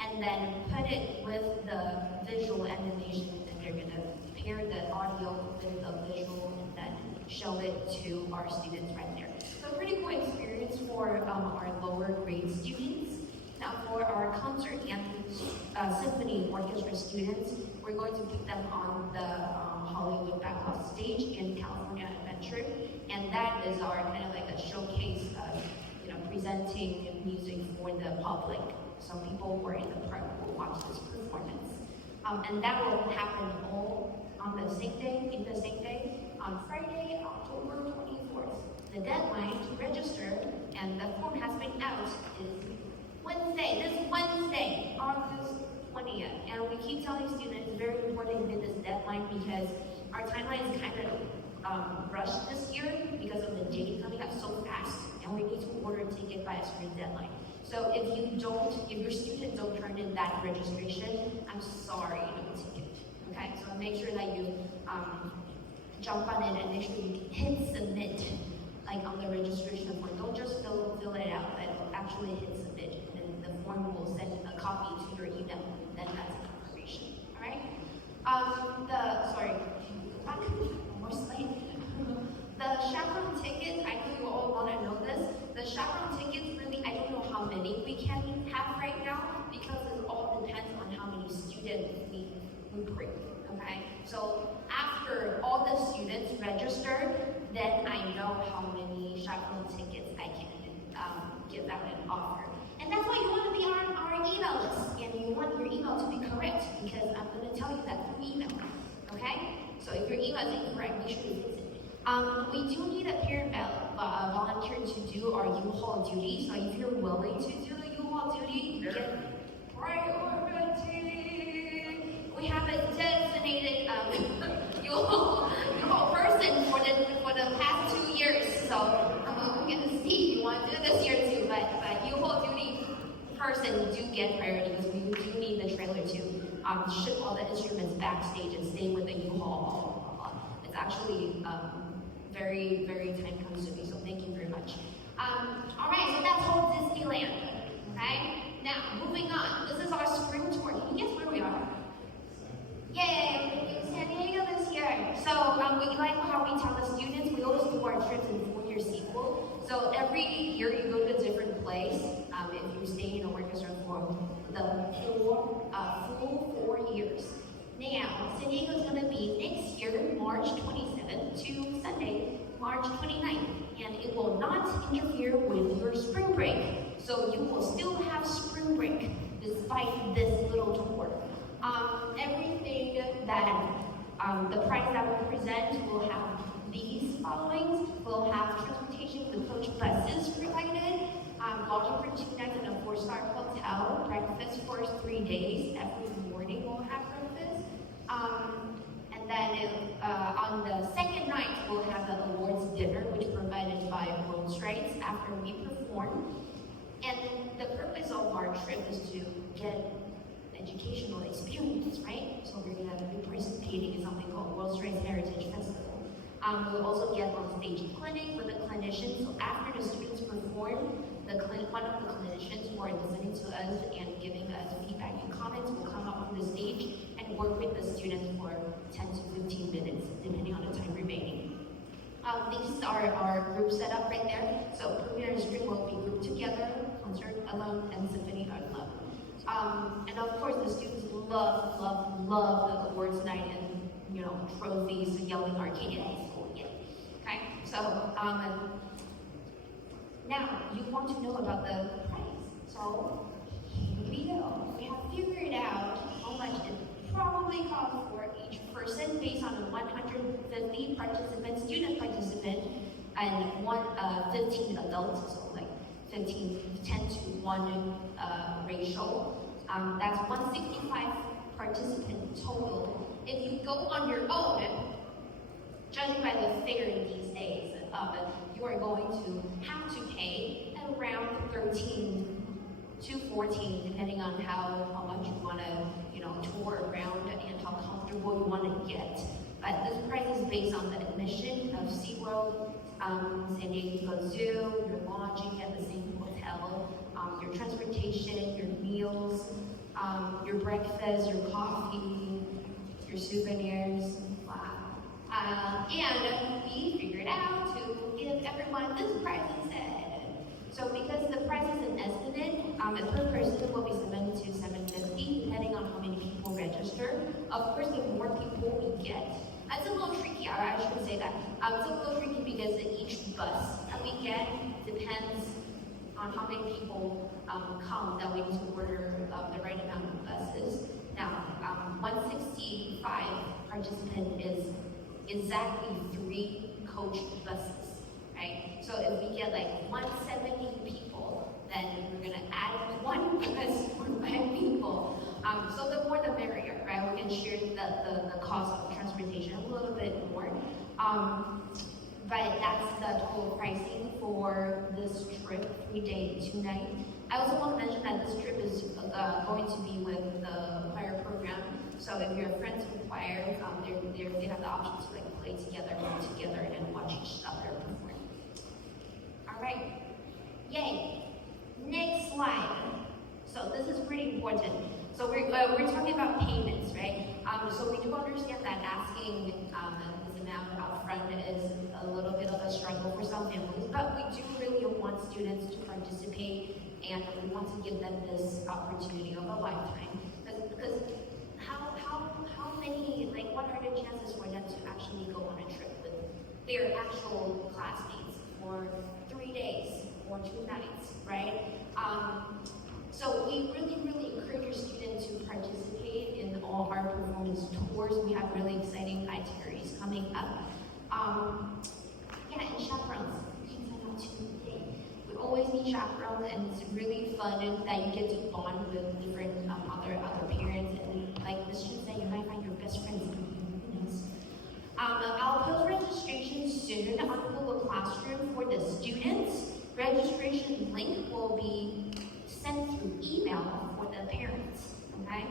and then put it with the visual animation, and they're going to pair the audio with the visual and then show it to our students right there. So pretty cool experience for our lower grade students. Now for our concert and symphony orchestra students, we're going to put them on the Hollywood Backlot stage in California Adventure, and that is our kind of like a showcase of presenting music for the public. So people who are in the park will watch this performance. And that will happen all on the same day, on Friday, October 24th. The deadline to register, and the form has been out, is this Wednesday, August 20th. And we keep telling students it's very important to hit this deadline because our timeline is kind of rushed this year because of the date coming up so fast, and we need to order a ticket by a certain deadline. So if your students don't turn in that registration, I'm sorry, no ticket. Okay, so make sure that you jump on it and make sure you hit submit, like on the registration form. Don't just fill it out, but actually hit submit, and the form will send a copy to your email. Then that's confirmation. All right. More slide. The chaperone tickets, I know you all want to know this. The chaperone tickets, really, I don't know how many we can have right now because it all depends on how many students we bring. Okay, so after all the students register, then I know how many chaperone tickets I can give out and offer. And that's why you want to be on our email list, and you want your email to be correct because I'm going to tell you that through email. Okay, so if your email is incorrect, make sure you fix it. We do need a parent volunteer to do our U-Haul duty. So if you're willing to do the U-Haul duty, get priority. We have a designated U-Haul person for the past 2 years. So we're gonna see if you want to do this year too. But U-Haul duty person do get priority because we do need the trailer to ship all the instruments backstage and stay with the U-Haul. It's actually very, very time consuming, so thank you very much. All right, so that's all Disneyland, okay? Now, moving on, this is our spring tour. Can you guess where we are? Yay, San Diego this year. So we like how we tell the students, we always do our trips in 4-year sequel. So every year you go to a different place. If you stay in a orchestra for the full 4 years. Now, San Diego is going to be next year, March 27th to Sunday, March 29th, and it will not interfere with your spring break. So you will still have spring break despite this little tour. Everything that the price that we present will have these followings. We'll have transportation with coach buses provided, lodging for 2 nights in a 4-star hotel, breakfast for 3 days. Every morning we'll have breakfast. And then on the second night, we'll have the awards dinner, which is provided by World Strides after we perform. And the purpose of our trip is to get educational experience, right? So we're going to be participating in something called World Strides Heritage Festival. We'll also get on stage clinic with the clinicians. So after the students perform, one of the clinicians who are listening to us and giving us feedback and comments will come up on the stage and work with the students for 10 to 15 minutes, depending on the time remaining. These are our group setup right there. So Premier and String will be grouped together, concert alone, and symphony alone. And of course, the students love the awards night and trophies, yelling Arcadia High School. Yeah. Okay. So Now, you want to know about the price. So, here we go. We have figured out how much it probably costs for each person based on a 150 participant, student participant, and 15 adults, so like 10 to 1 ratio. That's 165 participant total. If you go on your own, judging by the figure these days, you are going to have to pay around 13 to 14, depending on how much you want to, tour around and how comfortable you want to get. But this price is based on the admission of SeaWorld, San Diego Zoo, your lodging at the same hotel, your transportation, your meals, your breakfast, your coffee, your souvenirs. And we figured out to give everyone this price instead. So because the price is an estimate, per person will be 7 to 750, depending on how many people register. Of course, the more people we get, it's a little tricky. I should say that. It's a little tricky because each bus that we get depends on how many people come that we need to order the right amount of buses. Now, 165 participant is exactly 3 coach buses, right? So if we get like 170 people, then we're gonna add 1 bus for 5 people. So the more the merrier, right? We can share the cost of transportation a little bit more. But that's the total pricing for this trip, 3-day, 2-night. I also want to mention that this trip is going to be with the choir program. So if you're friends with choir, they have the option to like play together, work together, and watch each other perform. All right, yay! Next slide. So this is pretty important. So we're talking about payments, right? So we do understand that asking this amount up front is a little bit of a struggle for some families, but we do really want students to participate, and we want to give them this opportunity of a lifetime. Because how many, like, what are the chances for them to actually go on a trip with their actual classmates for 3 days or 2 nights, right? So we really encourage your students to participate in all our performance tours. We have really exciting itineraries coming up. And chaperones, you can sign up today. We always need chaperones, and it's really fun that you get to bond with different other parents, and like the students that you might find your best friends in. I'll post registration soon on Google Classroom for the students. Registration link will be sent through email for the parents. Okay.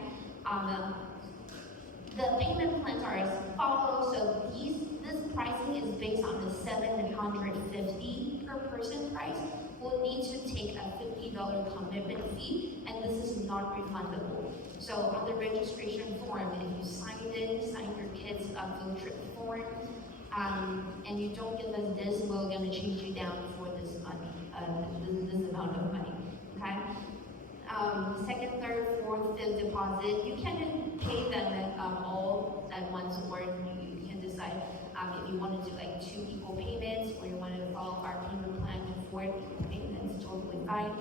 The payment plans are as follows. So this pricing is based on the $750 per person price. We'll need to take a $50 commitment fee, and this is not refundable. So on the registration form, if you sign your kids' field trip form, and you don't give us this, we're going to change you down for this money, this amount of money. Okay. Second, third, fourth, fifth deposit, you can pay them all at once, or you can decide if you want to do like 2 equal payments, or you want to follow our payment plan to 4 equal payments, totally fine.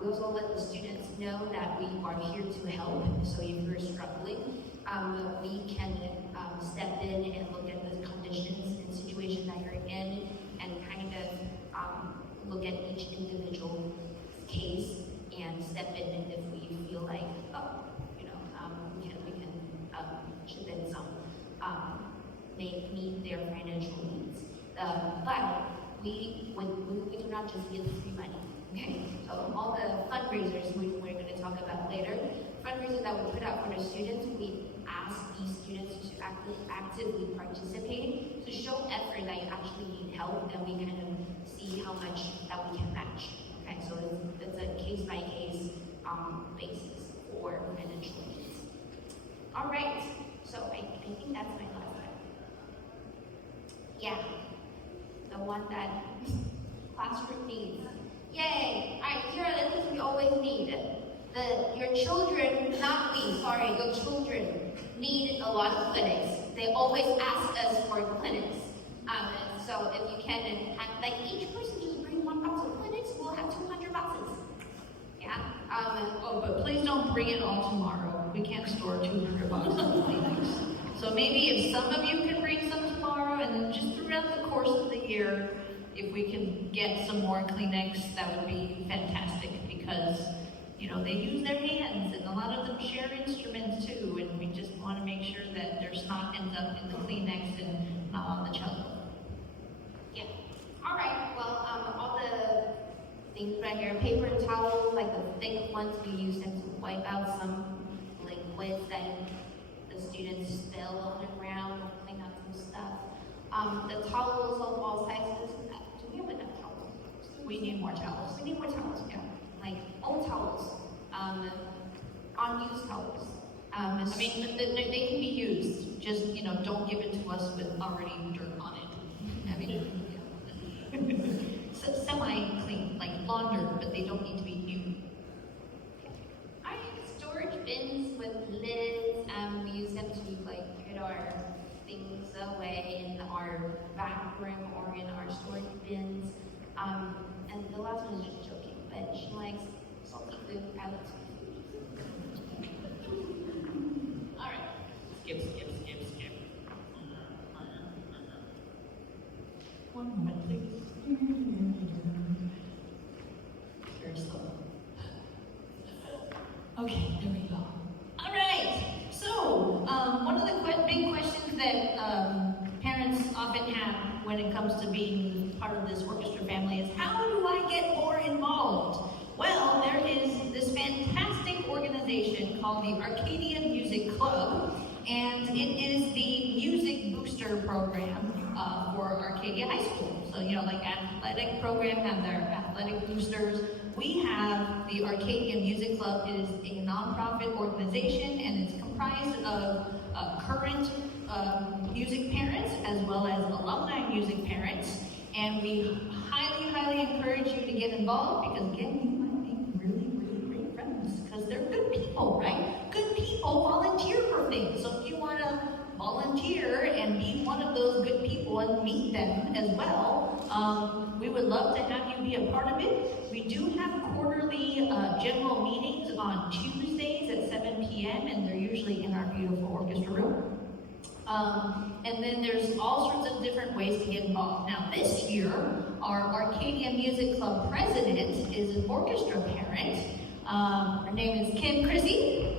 We also let the students know that we are here to help. So if you're struggling, we can step in and look at the conditions and situation that you're in, and kind of look at each individual case and step in if we feel like, we can chip in some, meet their financial needs. But we do not just give free money. Okay, so all the fundraisers we're going to talk about later, fundraisers that we put out for the students, we ask these students to actively participate, to show effort that you actually need help, and we kind of see how much that we can match. Okay, so it's a case-by-case basis for financial needs. All right, so I think that's my last one. Yeah, the one that classroom needs. Yay! All right, here are the things we always need. Your children, not we, sorry, your children need a lot of clinics. They always ask us for clinics. So if you can, like each person just bring 1 box of bring it all tomorrow. We can't store 200 boxes of Kleenex. So maybe if some of you can bring some tomorrow, and then just throughout the course of the year, if we can get some more Kleenex, that would be fantastic, because they use their hands, and a lot of them share instruments too, and we just want to make sure that their snot ends up in the Kleenex and not on the cello. Yeah. All right. Well, all the things right here, paper and towels, like the thick ones, we use them to wipe out some liquids that the students spill on the ground, or clean up some stuff. The towels of all sizes. Do we have enough towels? We need more towels. We need more towels. Yeah. Like old towels, unused towels. They can be used. Just don't give it to us with already dirt on it. So semi-clean, like laundered, but they don't need to be new. Our storage bins with lids, we use them to put our things away in our bathroom or in our storage bins. And the last one is just joking, but she likes salty food. I like salty food. All right. Skip. One moment, please. Very slow. Okay, there we go. All right. So, one of the big questions that parents often have when it comes to being part of this orchestra family is, how do I get more involved? Well, there is this fantastic organization called the Arcadia Music Club, and it is the music booster program for Arcadia High School. So, like athletic program have their athletic boosters. We have the Arcadia Music Club. It is a nonprofit organization, and it's comprised of current music parents as well as alumni music parents. And we highly encourage you to get involved, because again, you might make really great friends, because they're good people, right? Good people volunteer for things. So if you want to volunteer and be one of those good people and meet them as well, we would love to have you be a part of it. We do have quarterly general meetings on Tuesdays at 7 p.m. and they're usually in our beautiful orchestra room. And then there's all sorts of different ways to get involved. Now this year, our Arcadia Music Club president is an orchestra parent. Her name is Kim Chrissy.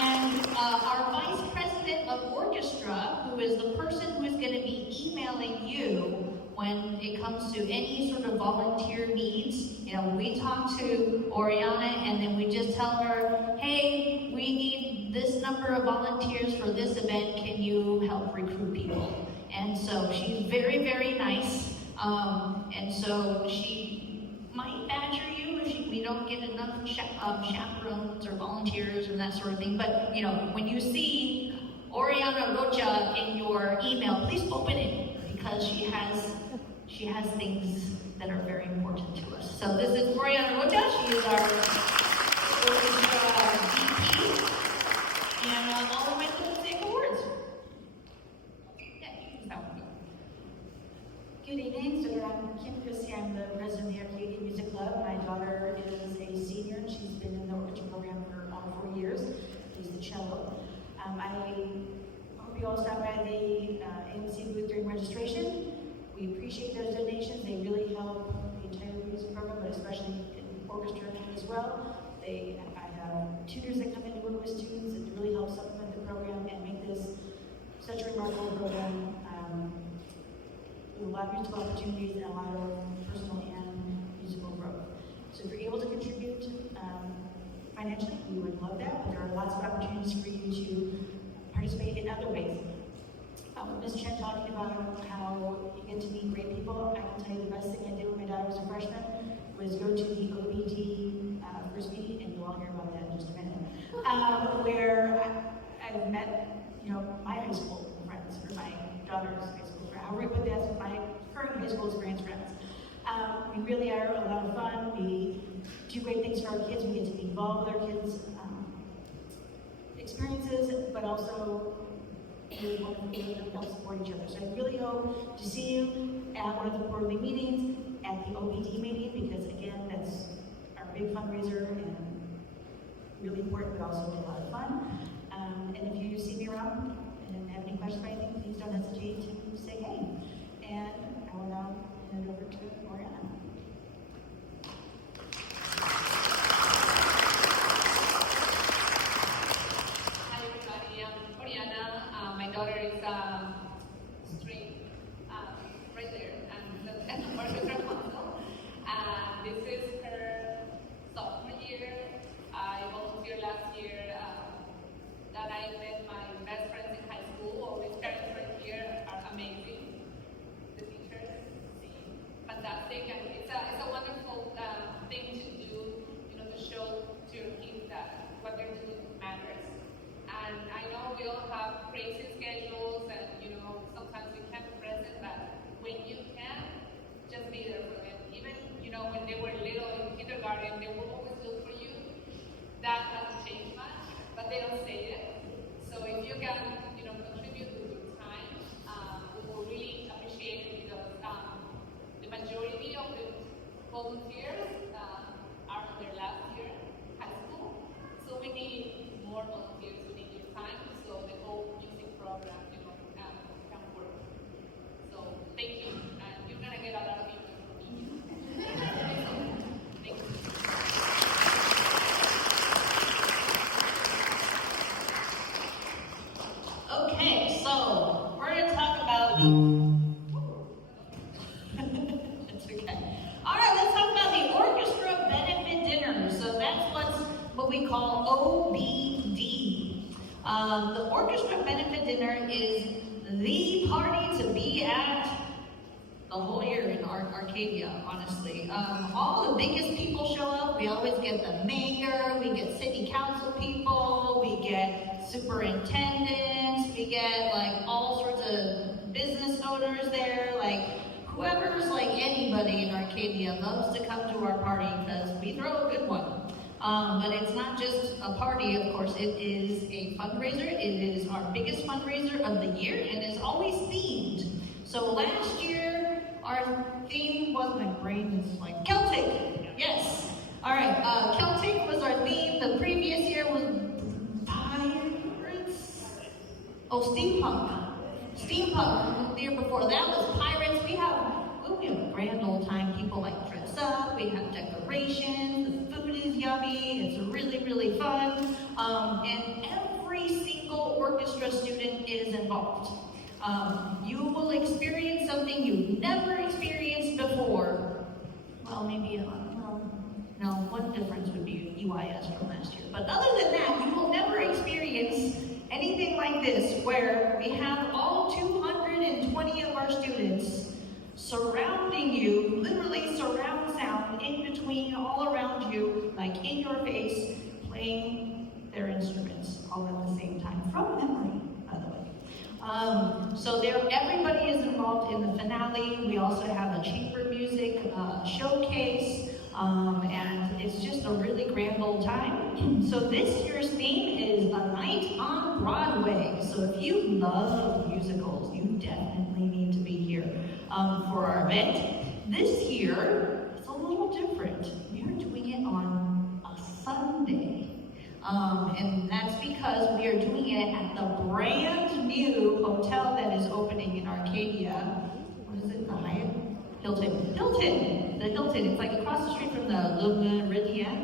And our vice president of orchestra, who is the person who is going to be emailing you when it comes to any sort of volunteer needs. We talk to Oriana and then we just tell her, hey, we need this number of volunteers for this event. Can you help recruit people? And so she's very nice. And so she might badger you if we don't get enough chaperones or volunteers and that sort of thing. But, when you see Oriana Rocha in your email, please open it, because she has things that are very important to us. So this is Oriana Rocha. She is our VP. And all of my little say awards. Yeah, you can start with me. Good evening. So I'm Kim Chrissy. I'm the president of the Arcadia Music Club. My daughter is a senior, and she's been in the orchestra program for all 4 years. She's the cello. I hope you all stop by the AMC booth during registration. We appreciate those donations. They really help the entire music program, but especially in orchestra as well. I have tutors that come in to work with students and really help supplement the program and make this such a remarkable program. With a lot of musical opportunities and a lot of personal and musical growth. So if you're able to contribute financially, we would love that, but there are lots of opportunities for you to participate in other ways. Ms. Chen talking about how you get to meet great people. I can tell you the best thing I did when my daughter was a freshman was go to the OBT first meeting, and you'll all hear about that in just a minute, where I've met, my high school friends, or my daughter's high school friends. I'll put that, my current high school experience friends. We really are a lot of fun. We do great things for our kids. We get to be involved with our kids' experiences, but also really wonderful people that help support each other. So I really hope to see you at one of the quarterly meetings, at the OBD meeting, because again, that's our big fundraiser and really important, but also a lot of fun. And if you see me around and have any questions or anything, please don't hesitate to say hey. And I will now hand it over to Oriana. Hi everybody, I'm Oriana. My daughter is straight right there, and the orchestra console. This is her sophomore year. I volunteered last year. That I met my best friends in high school. All these parents right here are amazing. The teachers, fantastic, and it's a wonderful thing to do. To show to your kids that what they're doing matters. And I know we all have crazy schedules, and sometimes we can't be present. But when you can, just be there for them. Even when they were little in kindergarten, they will always look for you. That hasn't changed much, but they don't say it. So if you can, contribute with your time, we will really appreciate it, because the majority of the volunteers are on their last year high school. So we need more volunteers. We need your time, so the whole music program, can work. So thank you, and you're gonna get a lot of people from me. Thank you. Okay, so we're going to talk about the. It's okay. All right, let's talk about the orchestra benefit dinner. So that's what we call OBD. The orchestra benefit dinner is the party to be at the whole year in Arcadia, honestly. All the biggest people show up. We always get the mayor, we get city council people, we get superintendents, we get like all sorts of business owners there. Like whoever's like anybody in Arcadia loves to come to our party because we throw a good one. But it's not just a party, of course, it is a fundraiser. It is our biggest fundraiser of the year, and it's always themed. So last year, our theme was, my brain is like, Celtic, yes. All right, Celtic was our theme. The previous year was pirates. Oh, steampunk. Steampunk, the year before that was pirates. We have a grand old time. People like dress up, we have decorations, the food is yummy, it's really, really fun. And every single orchestra student is involved. You will experience something you've never experienced before. Well, maybe, no, one difference would be UIS from last year. But other than that, you will never experience anything like this, where we have all 220 of our students surrounding you, literally surround sound in between, all around you, like in your face, playing their instruments all at the same time, from memory, by the way. So everybody is involved in the finale. We also have a chamber music showcase, and it's just a really grand old time. So this year's theme is A Night on Broadway. So if you love musicals, you definitely need to be here for our event. This year, it's a little different. We are doing it on a Sunday. And that's because we are doing it at the brand new hotel that is opening in Arcadia. What is it? The Hyatt? Hilton. The Hilton. It's like across the street from the Le Méridien.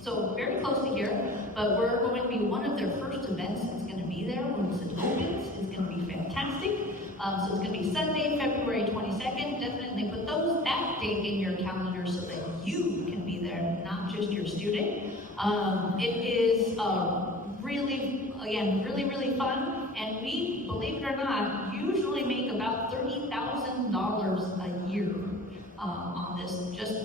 So very close to here. But we're going to be one of their first events that's going to be there once it opens. It's going to be fantastic. So it's going to be Sunday, February 22nd. Definitely put that date in your calendar so that you can be there, not just your student. It is really, really fun. And we, believe it or not, usually make about $30,000 a year on this,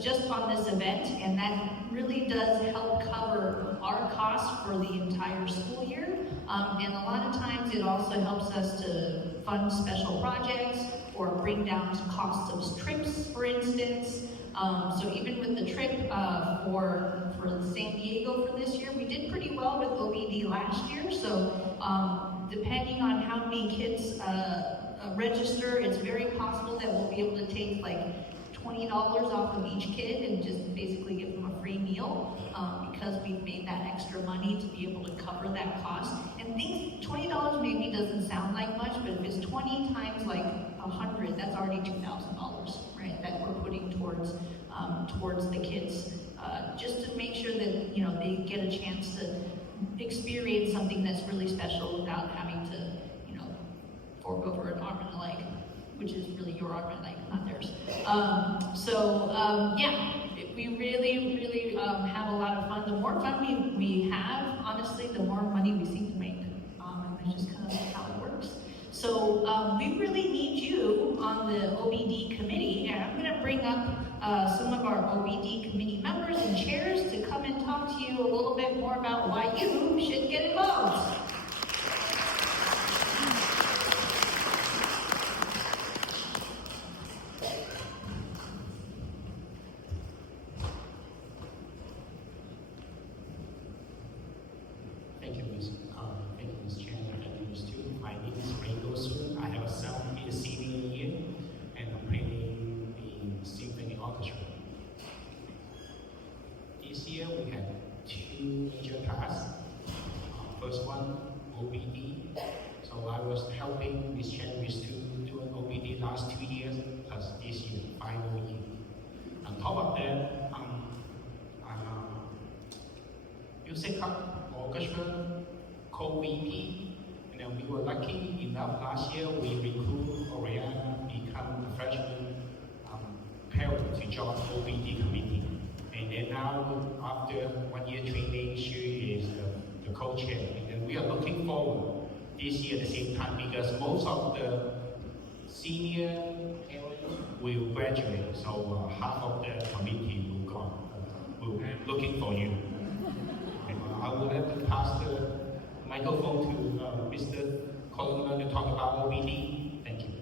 just on this event. And that really does help cover our costs for the entire school year. And a lot of times it also helps us to fund special projects or bring down costs of trips, for instance. So even with the trip for San Diego for this year, we did pretty well with OBD last year. So depending on how many kids register, it's very possible that we'll be able to take like $20 off of each kid and just basically give them a free meal because we've made that extra money to be able to cover that cost. And things, $20 maybe doesn't sound like much, but if it's 20 times like 100, that's already $2,000, right? That we're putting towards the kids, just to make sure that they get a chance to experience something that's really special without having to fork over an arm and a leg, which is really your arm and leg, not theirs. Yeah, we really have a lot of fun. The more fun we have, honestly, the more money we seem to make. And that's just kind of how it works. So we really need you on the OBD committee, and I'm going to bring up some of our OBD committee members and chairs to come and talk to you a little bit more about why you should get involved. Thank you, Ms. Chen and Ms. Tu. My name is Rainbow Sun. I have a son in the senior year, and I'm playing in symphony orchestra. This year we had two major tasks. First one, OBD. So I was helping Ms. Chen with do an OBD last 2 years, plus this year, final year. On top of that, I'm music orchestra co-VP, and then we were lucky enough last year we recruited Oriana become a freshman parent to join OBD committee. And then now, after 1 year training, she is the co-chair. And then we are looking forward this year at the same time because most of the senior parents will graduate, so half of the committee will go. We're looking for you. I would like to pass the microphone to Mr. Coleman to talk about OBD. Thank you.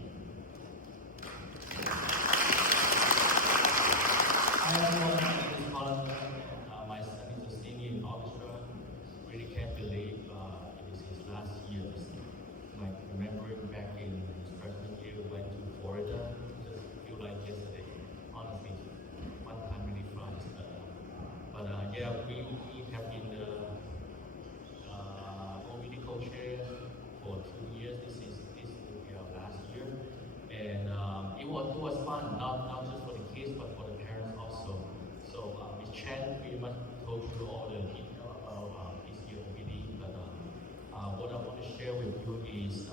Hi everyone, my name is Colin. My son is a senior in orchestra. Really can't believe it is his last year. Like remembering back in his freshman year, went to Florida. Just feel like yesterday. Honestly, one time really flies. But yeah, we have been the OBD co-chair for 2 years. This will be our last year, and it was fun. Not just for the kids, but for the parents also. So Ms. Chen pretty much go through all the detail about this year OBD. But what I want to share with you is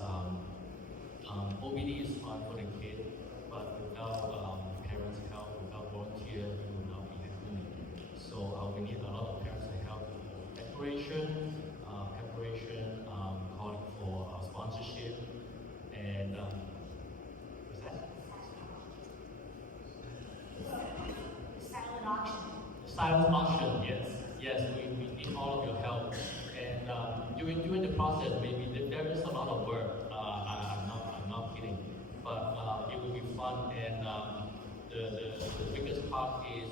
OBD is fun for the kids, but without parents' help, without volunteer, it will not be happening. So we need a lot of parents to help with preparation, calling for sponsorship, and what's that? Silent auction. Silent auction, yes, we need all of your help. And during the process, maybe there is a lot of work. I'm not kidding, but it will be fun. And the biggest part is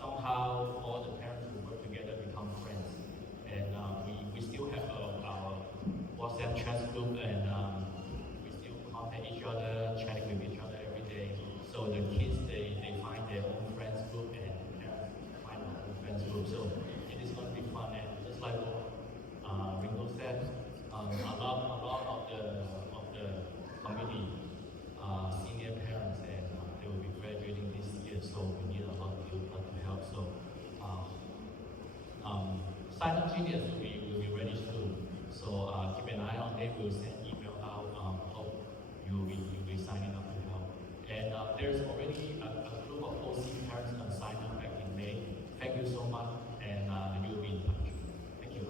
somehow all the parents will work together, become friends. And we still have our WhatsApp chat group, and we still contact each other, chatting with each other every day. So the kids they find their own friends group, and parents find their own friends group. So it is going to be fun. And just like what Ringo said, a lot of the committee senior parents, and they will be graduating this year. So we need a lot of you to help. So Silent Genius will be ready soon. So keep an eye on it. We'll send email out. Hope you'll be signing up to help. And there's already a group of OC parents that signed up back in May. Thank you so much, and you'll be in touch. Thank you.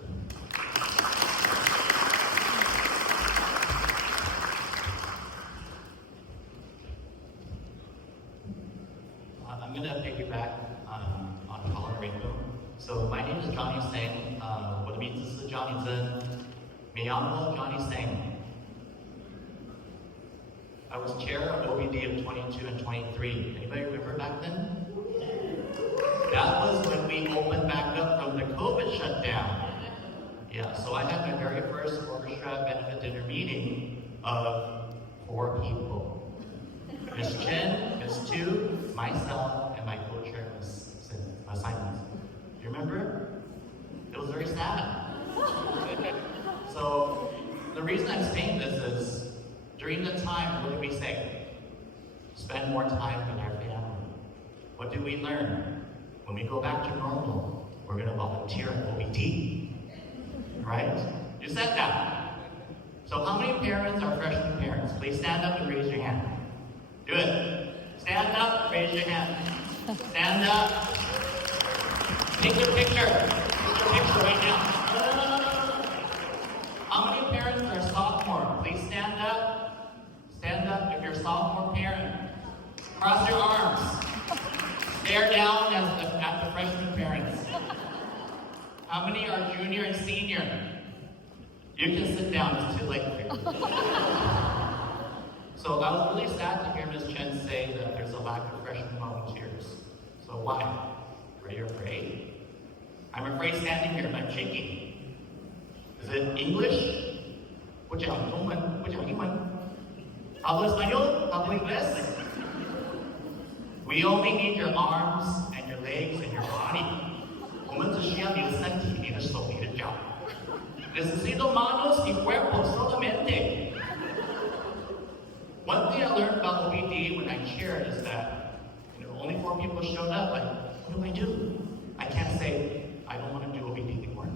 I'm going to piggyback on Colin Rainbow. So my name is Johnny Sang. 我的名字是 Johnny Zhen. 名叫 Johnny Sang. I was chair of OBD of 22 and 23. Anybody remember back then? That was when we opened back up from the COVID shutdown. Yeah, so I had my very first orchestra benefit dinner meeting of 4 people. Ms. Chen, Ms. Tu, time, what do we say? Spend more time with our family. What do we learn? When we go back to normal, we're going to volunteer at OBT. Right? You said that. So how many parents are freshman parents? Please stand up and raise your hand. Do it. Stand up, raise your hand. Stand up. Take your picture. Take your picture right now. No. How many parents are sophomore? Please stand up. Stand up if you're a sophomore parent. Cross your arms. Stare down at the freshman parents. How many are junior and senior? You can sit down, it's too late for you. So I was really sad to hear Ms. Chen say that there's a lack of freshman volunteers. So why? Are you afraid? I'm afraid standing here, I'm shaking. Is it English? 不讲中文，不讲英文。Hablo español? Hablo inglés? We only need your arms and your legs and your body. 我们只需要你的身体、你的手、你的脚。Necesito manos y cuerpo solamente. One thing I learned about OBD when I chaired is that only 4 people showed up. Like, what do? I can't say I don't want to do OBD anymore.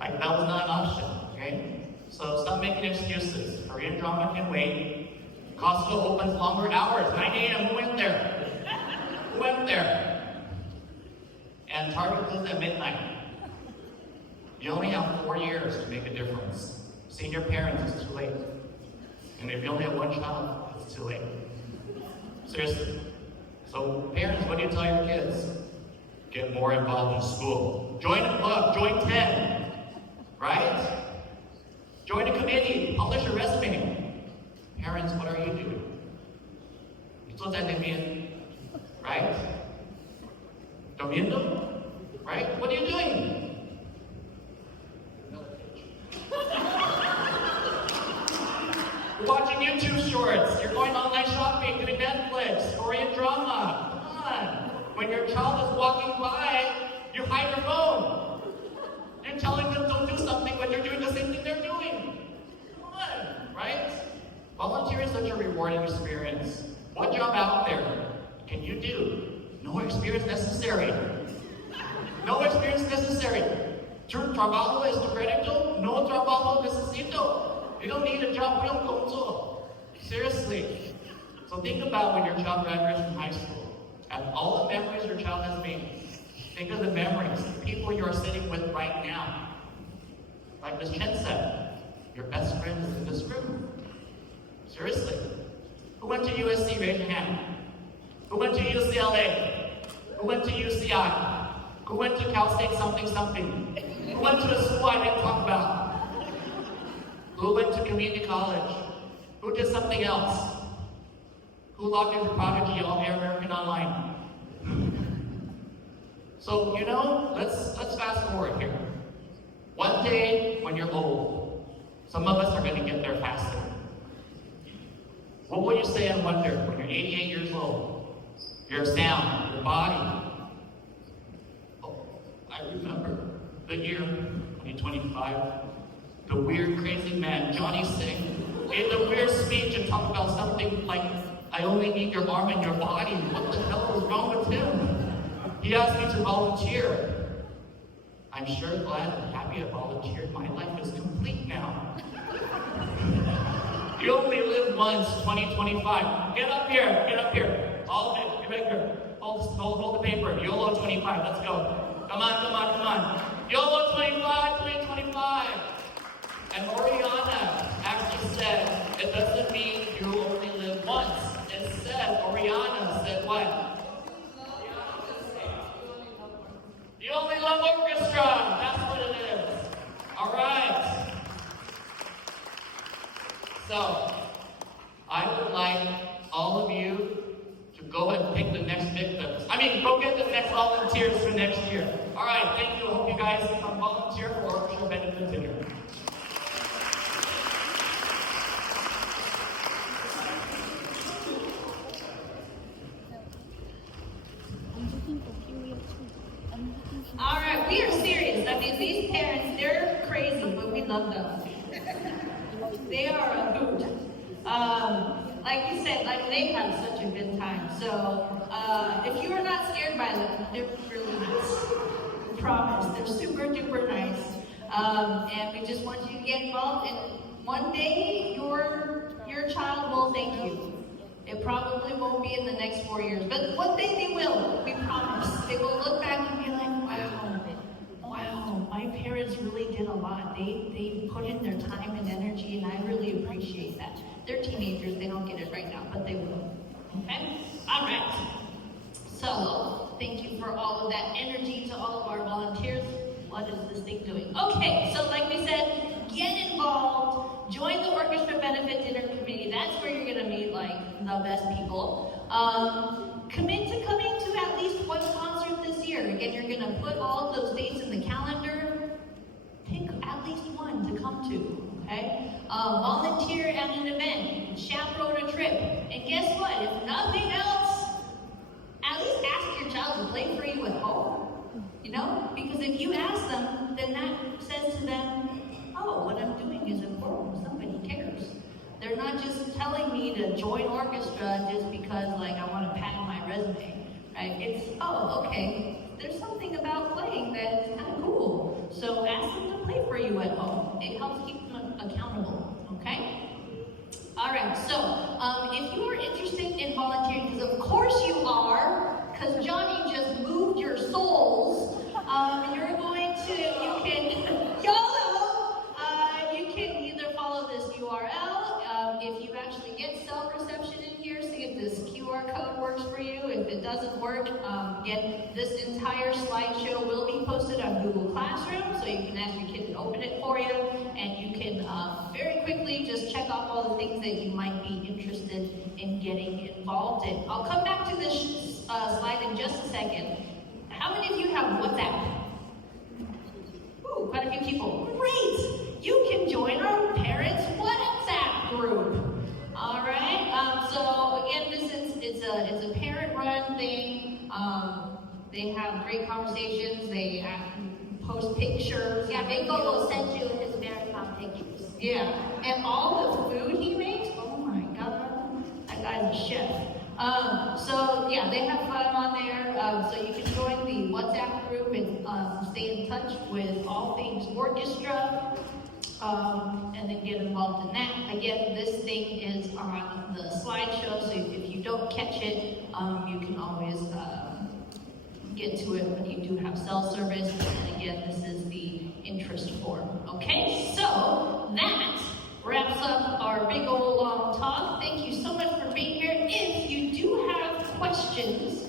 That was not an option. Okay, so stop making excuses. Korean drama can wait. Costco opens longer hours. 9 a.m. Who went there? Who went there? And Target closes at midnight. You only have 4 years to make a difference. Senior parents, it's too late. And if you only have 1 child, it's too late. Seriously. So parents, what do you tell your kids? Get more involved in school. Join a club, join 10. Right? Join a committee, publish a resume. Parents, what are you doing? You still that right? Durmiendo? Right? What are you doing? You're watching YouTube shorts. You're going online shopping, doing Netflix, Korean drama. Come on. When your child is walking by, you hide your phone. You're telling them don't do something when you're doing the same thing they're doing. Come on, right? Volunteer is such a rewarding experience. What job out there can you do? No experience necessary. No experience necessary. Tu trabajo es tu crédito? No trabajo necesito. You don't need a job, real工作. Seriously. So think about when your child graduates from high school and all the memories your child has made. Think of the memories, the people you are sitting with right now. Like Ms. Chen said, your best friend is in this room. Seriously. Who went to USC? Raise your hand. Who went to UCLA? Who went to UCI? Who went to Cal State something something? Who went to a school I didn't talk about? Who went to community college? Who did something else? Who logged into Prodigy or American Online? So, let's fast forward here. One day, when you're old, some of us are going to get there faster. What will you say and wonder when you're 88 years old? Your sound, your body. Oh, I remember the year 2025. The weird, crazy man, Johnny Singh, gave the weird speech and talked about something like, I only need your arm and your body. What the hell is wrong with him? He asked me to volunteer. I'm sure glad and happy I volunteered. My life is complete now. You only live once, 2025. Get up here. All of it, get back here. Hold the paper. YOLO 25, let's go. Come on. YOLO 25, 2025. And Oriana actually said, it doesn't mean you only live once. Instead, Oriana said what? You only love orchestra. That's what it is. All right. So, I would like all of you to go and pick the next victims. Go get the next volunteers for next year. All right, thank you. I hope you guys come volunteer for orchestra benefit dinner. All right, we are serious. These parents, they're crazy, but we love them. They are a hoot. like you said, like they have such a good time. So if you are not scared by them, they're really nice. I promise, they're super duper nice. And we just want you to get involved. And one day your child will thank you. It probably won't be in the next 4 years, but one day they will. We promise. They will look back and be like, wow, my parents really did a lot. They put in their time and energy, and I really appreciate that. They're teenagers, they don't get it right now, but they will. Okay? All right. So, thank you for all of that energy to all of our volunteers. What is this thing doing? Okay, so like we said, get involved. Join the Orchestra Benefit Dinner Committee. That's where you're going to meet, like, the best people. Commit to coming to at least one concert this year. Again, you're going to put all of those dates in the calendar. Pick at least one to come to, okay? Volunteer at an event. Chaperone a trip. And guess what? If nothing else, at least ask your child to play for you at home. You know? Because if you ask them, then that says to them, oh, what I'm doing is important. Somebody cares. They're not just telling me to join orchestra just because, like, I want to pad my resume, right? It's, oh, okay, there's something about playing that's kind of cool. So ask them to play for you at home. It helps keep them accountable, okay? All right, so if you are interested in volunteering, because of course you are, because Johnny just moved your souls, you're going to, you can, YOLO, you can either follow this URL, if you actually get cell reception in here, see if this QR code works for you. If it doesn't work, again, this entire slideshow will be posted on Google Classroom, so you can ask your kid to open it for you, and you can very quickly just check off all the things that you might be interested in getting involved in. I'll come back to this slide in just a second. How many of you have WhatsApp? Ooh, quite a few people. Great! You can join our parents' WhatsApp group. All right. So again, it's a parent-run thing. They have great conversations. They post pictures. Yeah, Rico will send you his marathon pictures. Yeah, and all the food he makes. Oh my God, that guy's a chef. So yeah, they have fun on there. So you can join the WhatsApp group and stay in touch with all things orchestra. And then get involved in that. Again, this thing is on the slideshow, so if you don't catch it, you can always get to it when you do have cell service. And again, this is the interest form. Okay, so that wraps up our big old long talk. Thank you so much for being here. If you do have questions,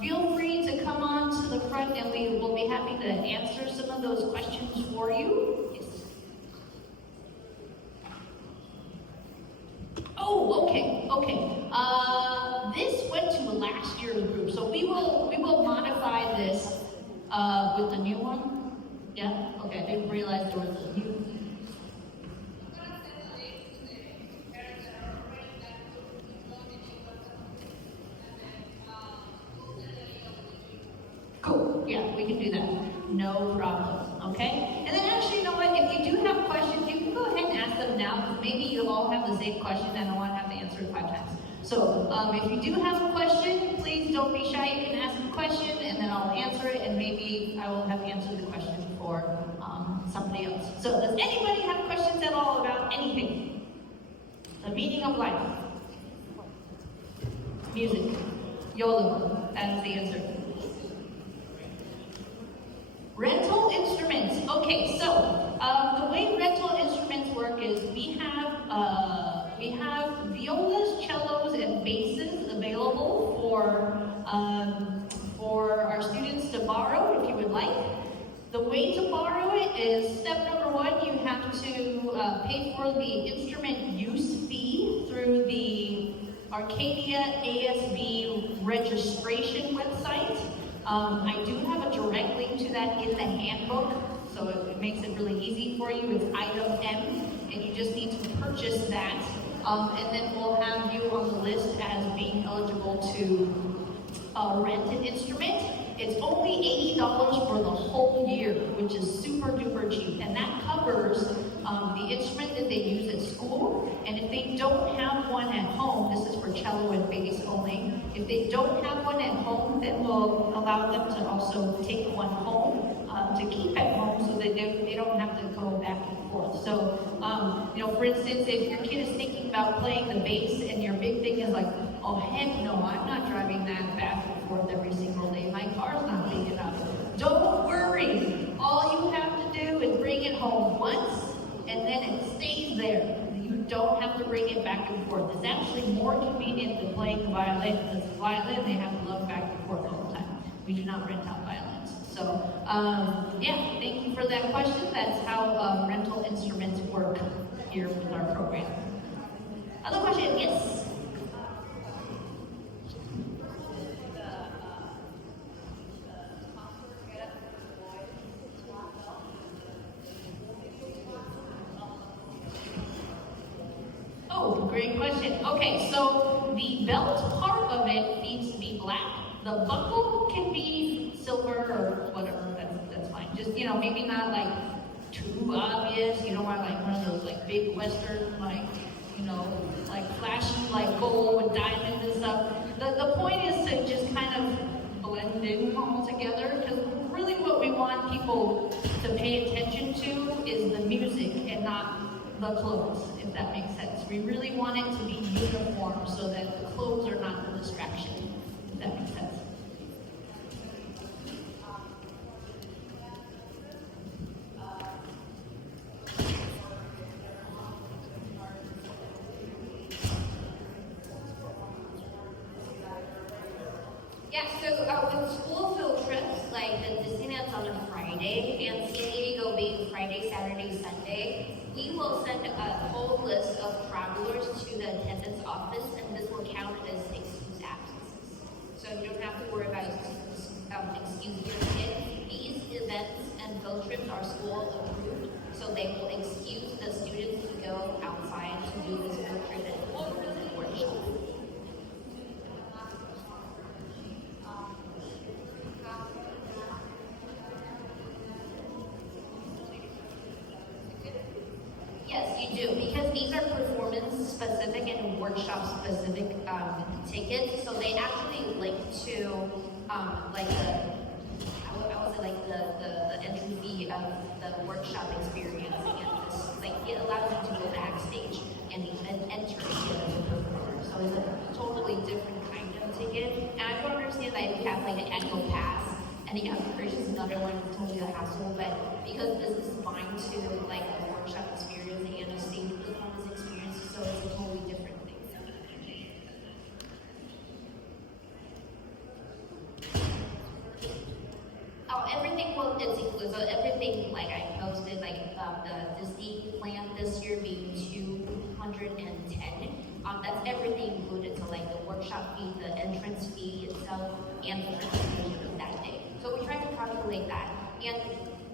feel free to come on to the front and we will be happy to answer some of those questions for you. Yes. Oh, okay. This went to last year's group, so we will modify this with the new one. Yeah. Okay. I didn't realize there was a new. Cool. Yeah, we can do that. No problem. Okay? And then actually, you know what? If you do have questions, you can go ahead and ask them now, because maybe you all have the same question and I don't want to have to answer it 5 times. So if you do have a question, please don't be shy. You can ask a question and then I'll answer it, and maybe I will have answered the question for somebody else. So does anybody have questions at all about anything? The meaning of life. Music. YOLO. That is the answer. Rental instruments. Okay, so the way rental instruments work is we have violas, cellos, and basses available for our students to borrow if you would like. The way to borrow it is step number 1. You have to pay for the instrument use fee through the Arcadia ASB registration website. I do have a direct link to that in the handbook, so it makes it really easy for you. It's item M, and you just need to purchase that, and then we'll have you on the list as being eligible to rent an instrument. It's only $80 for the whole year, which is super duper cheap, and that covers the instrument that they use at school, and if they don't have one at cello and bass only. If they don't have one at home, then we'll allow them to also take one home to keep at home so that they don't have to go back and forth. So, you know, for instance, if your kid is thinking about playing the bass and your big thing is like, oh heck no, I'm not driving that back and forth every single day. My car's not big enough. Don't worry. All you have to do is bring it home once and then it stays there. You don't have to bring it back and forth. It's actually more convenient than playing the violin, because the violin, they have to lug back and forth all the time. We do not rent out violins. So, yeah, thank you for that question. That's how rental instruments work here with our program. Other question? Yes? Oh, great question. Okay, so the belt part of it needs to be black. The buckle can be silver or whatever, that's fine. Just, you know, maybe not like too obvious. You don't want like one of those like big Western, like, you know, like flashy like gold with diamonds and stuff. The point is to just kind of blend in all together, because really what we want people to pay attention to is the music and not the clothes, if that makes sense. We really want it to be uniform so that the clothes are not the distraction, if that makes sense. Yeah, so with school field trips, like the Disneyland's on a Friday, and San Diego being Friday, Saturday, Sunday, we will send a whole list of travelers to the attendance office, and this will count as excused absences. So you don't have to worry about excusing your kid. These events and field trips are school approved, so they will excuse the students to go outside to do this field trip and workshop. Yes, you do, because these are performance specific and workshop specific tickets. So they actually link to like I would say like the entry fee of the workshop experience, and this, like it allows you to go backstage and enter as a performer. So it's a totally different kind of ticket. And I don't understand that if you have like an annual pass and you have to purchase another one, it's totally a hassle. But because this is fine to like a workshop experience and a stage performance experience, so it's a totally different thing. Oh, everything it's included. So everything, like I posted, like the Disneyland this year being $210. That's everything included. So like the workshop fee, the entrance fee itself, and the transportation of that day. So we tried to calculate that. And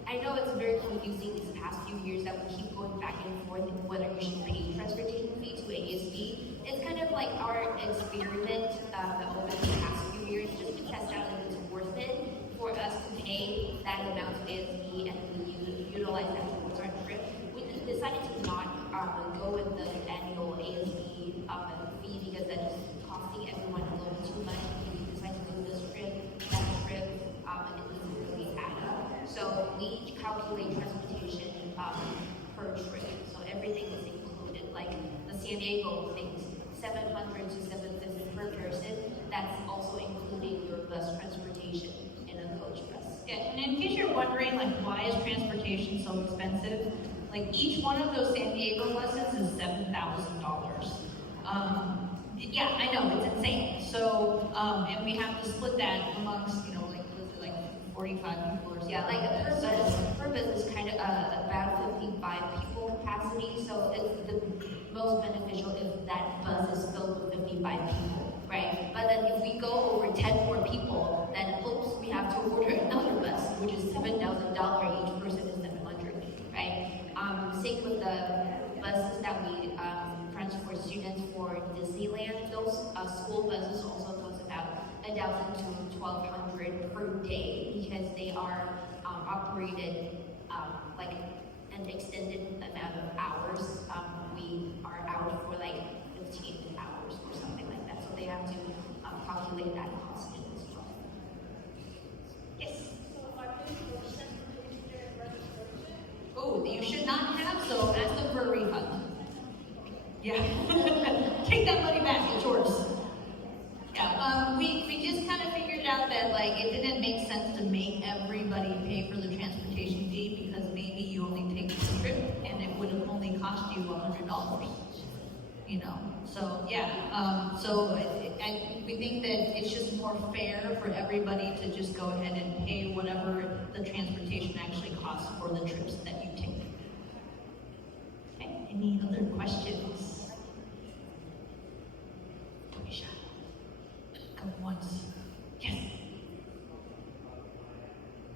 I know it's very confusing these past few years that we keep going back and forth in whether you should pay transportation fee to ASB. It's kind of like our experiment over the past few years, just to test out if it's worth it for us to pay that amount to ASB and we utilize that towards our trip. We decided to not go with the annual ASB fee because that's costing everyone a little too much. We decided to do this trip, that trip, and it doesn't really add up. So we calculate transportation per trip. So everything is included. Like the San Diego things, $700 to $750 per person. That's also including your bus transportation in a coach bus. Yeah, and in case you're wondering, like, why is transportation so expensive? Like, each one of those San Diego lessons is $7,000. Yeah, I know, it's insane. So, and we have to split that amongst, you know, like 45 people or something. Yeah, like per bus is kind of about 55 people capacity. So it's the most beneficial if that bus is filled with 55 people, right? But then if we go over 10 more people, then oops, we have to order another bus, which is $7,000. Each person is $700, right? Same with the buses that we transport students for Disneyland. Those school buses also cost about $1,000 to $1,200 per day because they are operated like an extended amount of hours. We are out for like 15 hours or something like that. incorporate that cost in as well. Yes. Oh, you should not have, so ask them for a refund. Yeah. Take that money back, it's yours. Yeah, we just kind of figured out that like it didn't make sense to make everybody pay for the transportation fee because maybe you only take the trip and it would have only cost you $100. You know, so yeah, we think that it's just more fair for everybody to just go ahead and pay whatever the transportation actually costs for the trips that you take. Okay, any other questions? Don't be shy. Go once. Yes.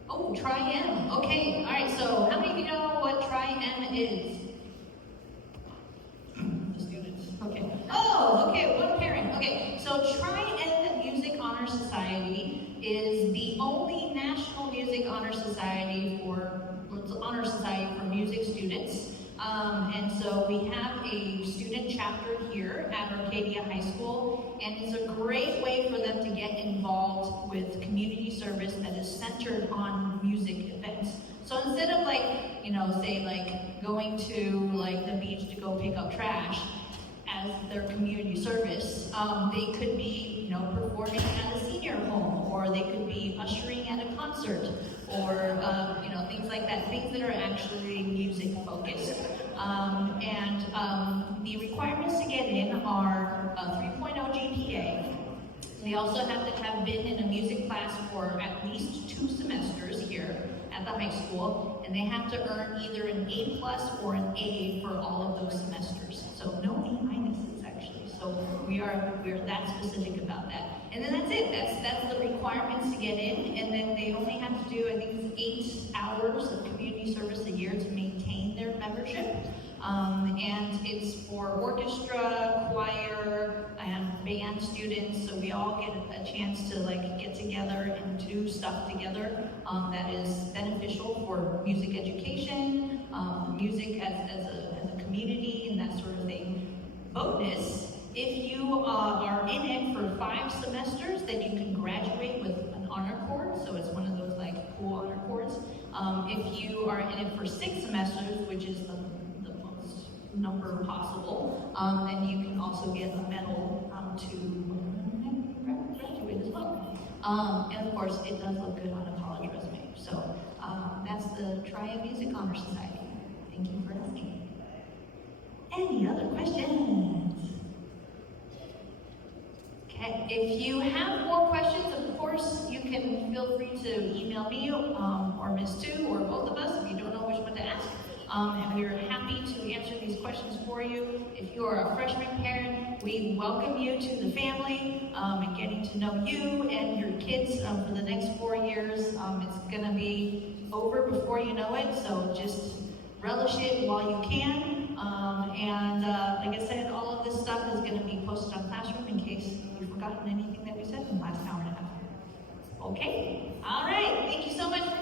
Oh, Tri-M. Okay, all right, so how many of you know what Tri-M is? The students. Okay. Oh, okay, one parent. Okay, so Tri-M Music Honor Society is the only national music honor society for music students. And so we have a student chapter here at Arcadia High School, and it's a great way for them to get involved with community service that is centered on music events. So instead of like, you know, say like going to like the beach to go pick up trash as their community service, they could be, you know, performing at a senior home, or they could be ushering at a concert, or you know, things like that, things that are actually music focused. The requirements to get in are a 3.0 GPA. They also have to have been in a music class for at least 2 semesters here at the high school, and they have to earn either an A+ or an A for all of those semesters. So no A- actually. So we're that specific about that. And then that's it. That's the requirements to get in, and then they only have to do, I think it's 8 hours of community service a year to maintain their membership. And it's for orchestra, choir, and band students, so we all get a chance to like get together and do stuff together that is beneficial for music education, music as a community, and that sort of thing. Bonus, if you are in it for 5 semesters, then you can graduate with an honor cord, so it's one of those like cool honor cords. If you are in it for 6 semesters, which is the most number possible, then you can also get a medal to graduate as well. And of course, it does look good on a college resume. So that's the Tri-M Music Honor Society. Thank you for asking. Any other questions? Okay, if you have more questions, of course, you can feel free to email me or Ms. Tu or both of us if you don't know which one to ask. And we are happy to answer these questions for you. If you are a freshman parent, we welcome you to the family and getting to know you and your kids for the next 4 years. It's going to be over before you know it, so just relish it while you can. Like I said, all of this stuff is going to be posted on Classroom in case you've forgotten anything that we said in the last hour and a half. Okay? All right. Thank you so much for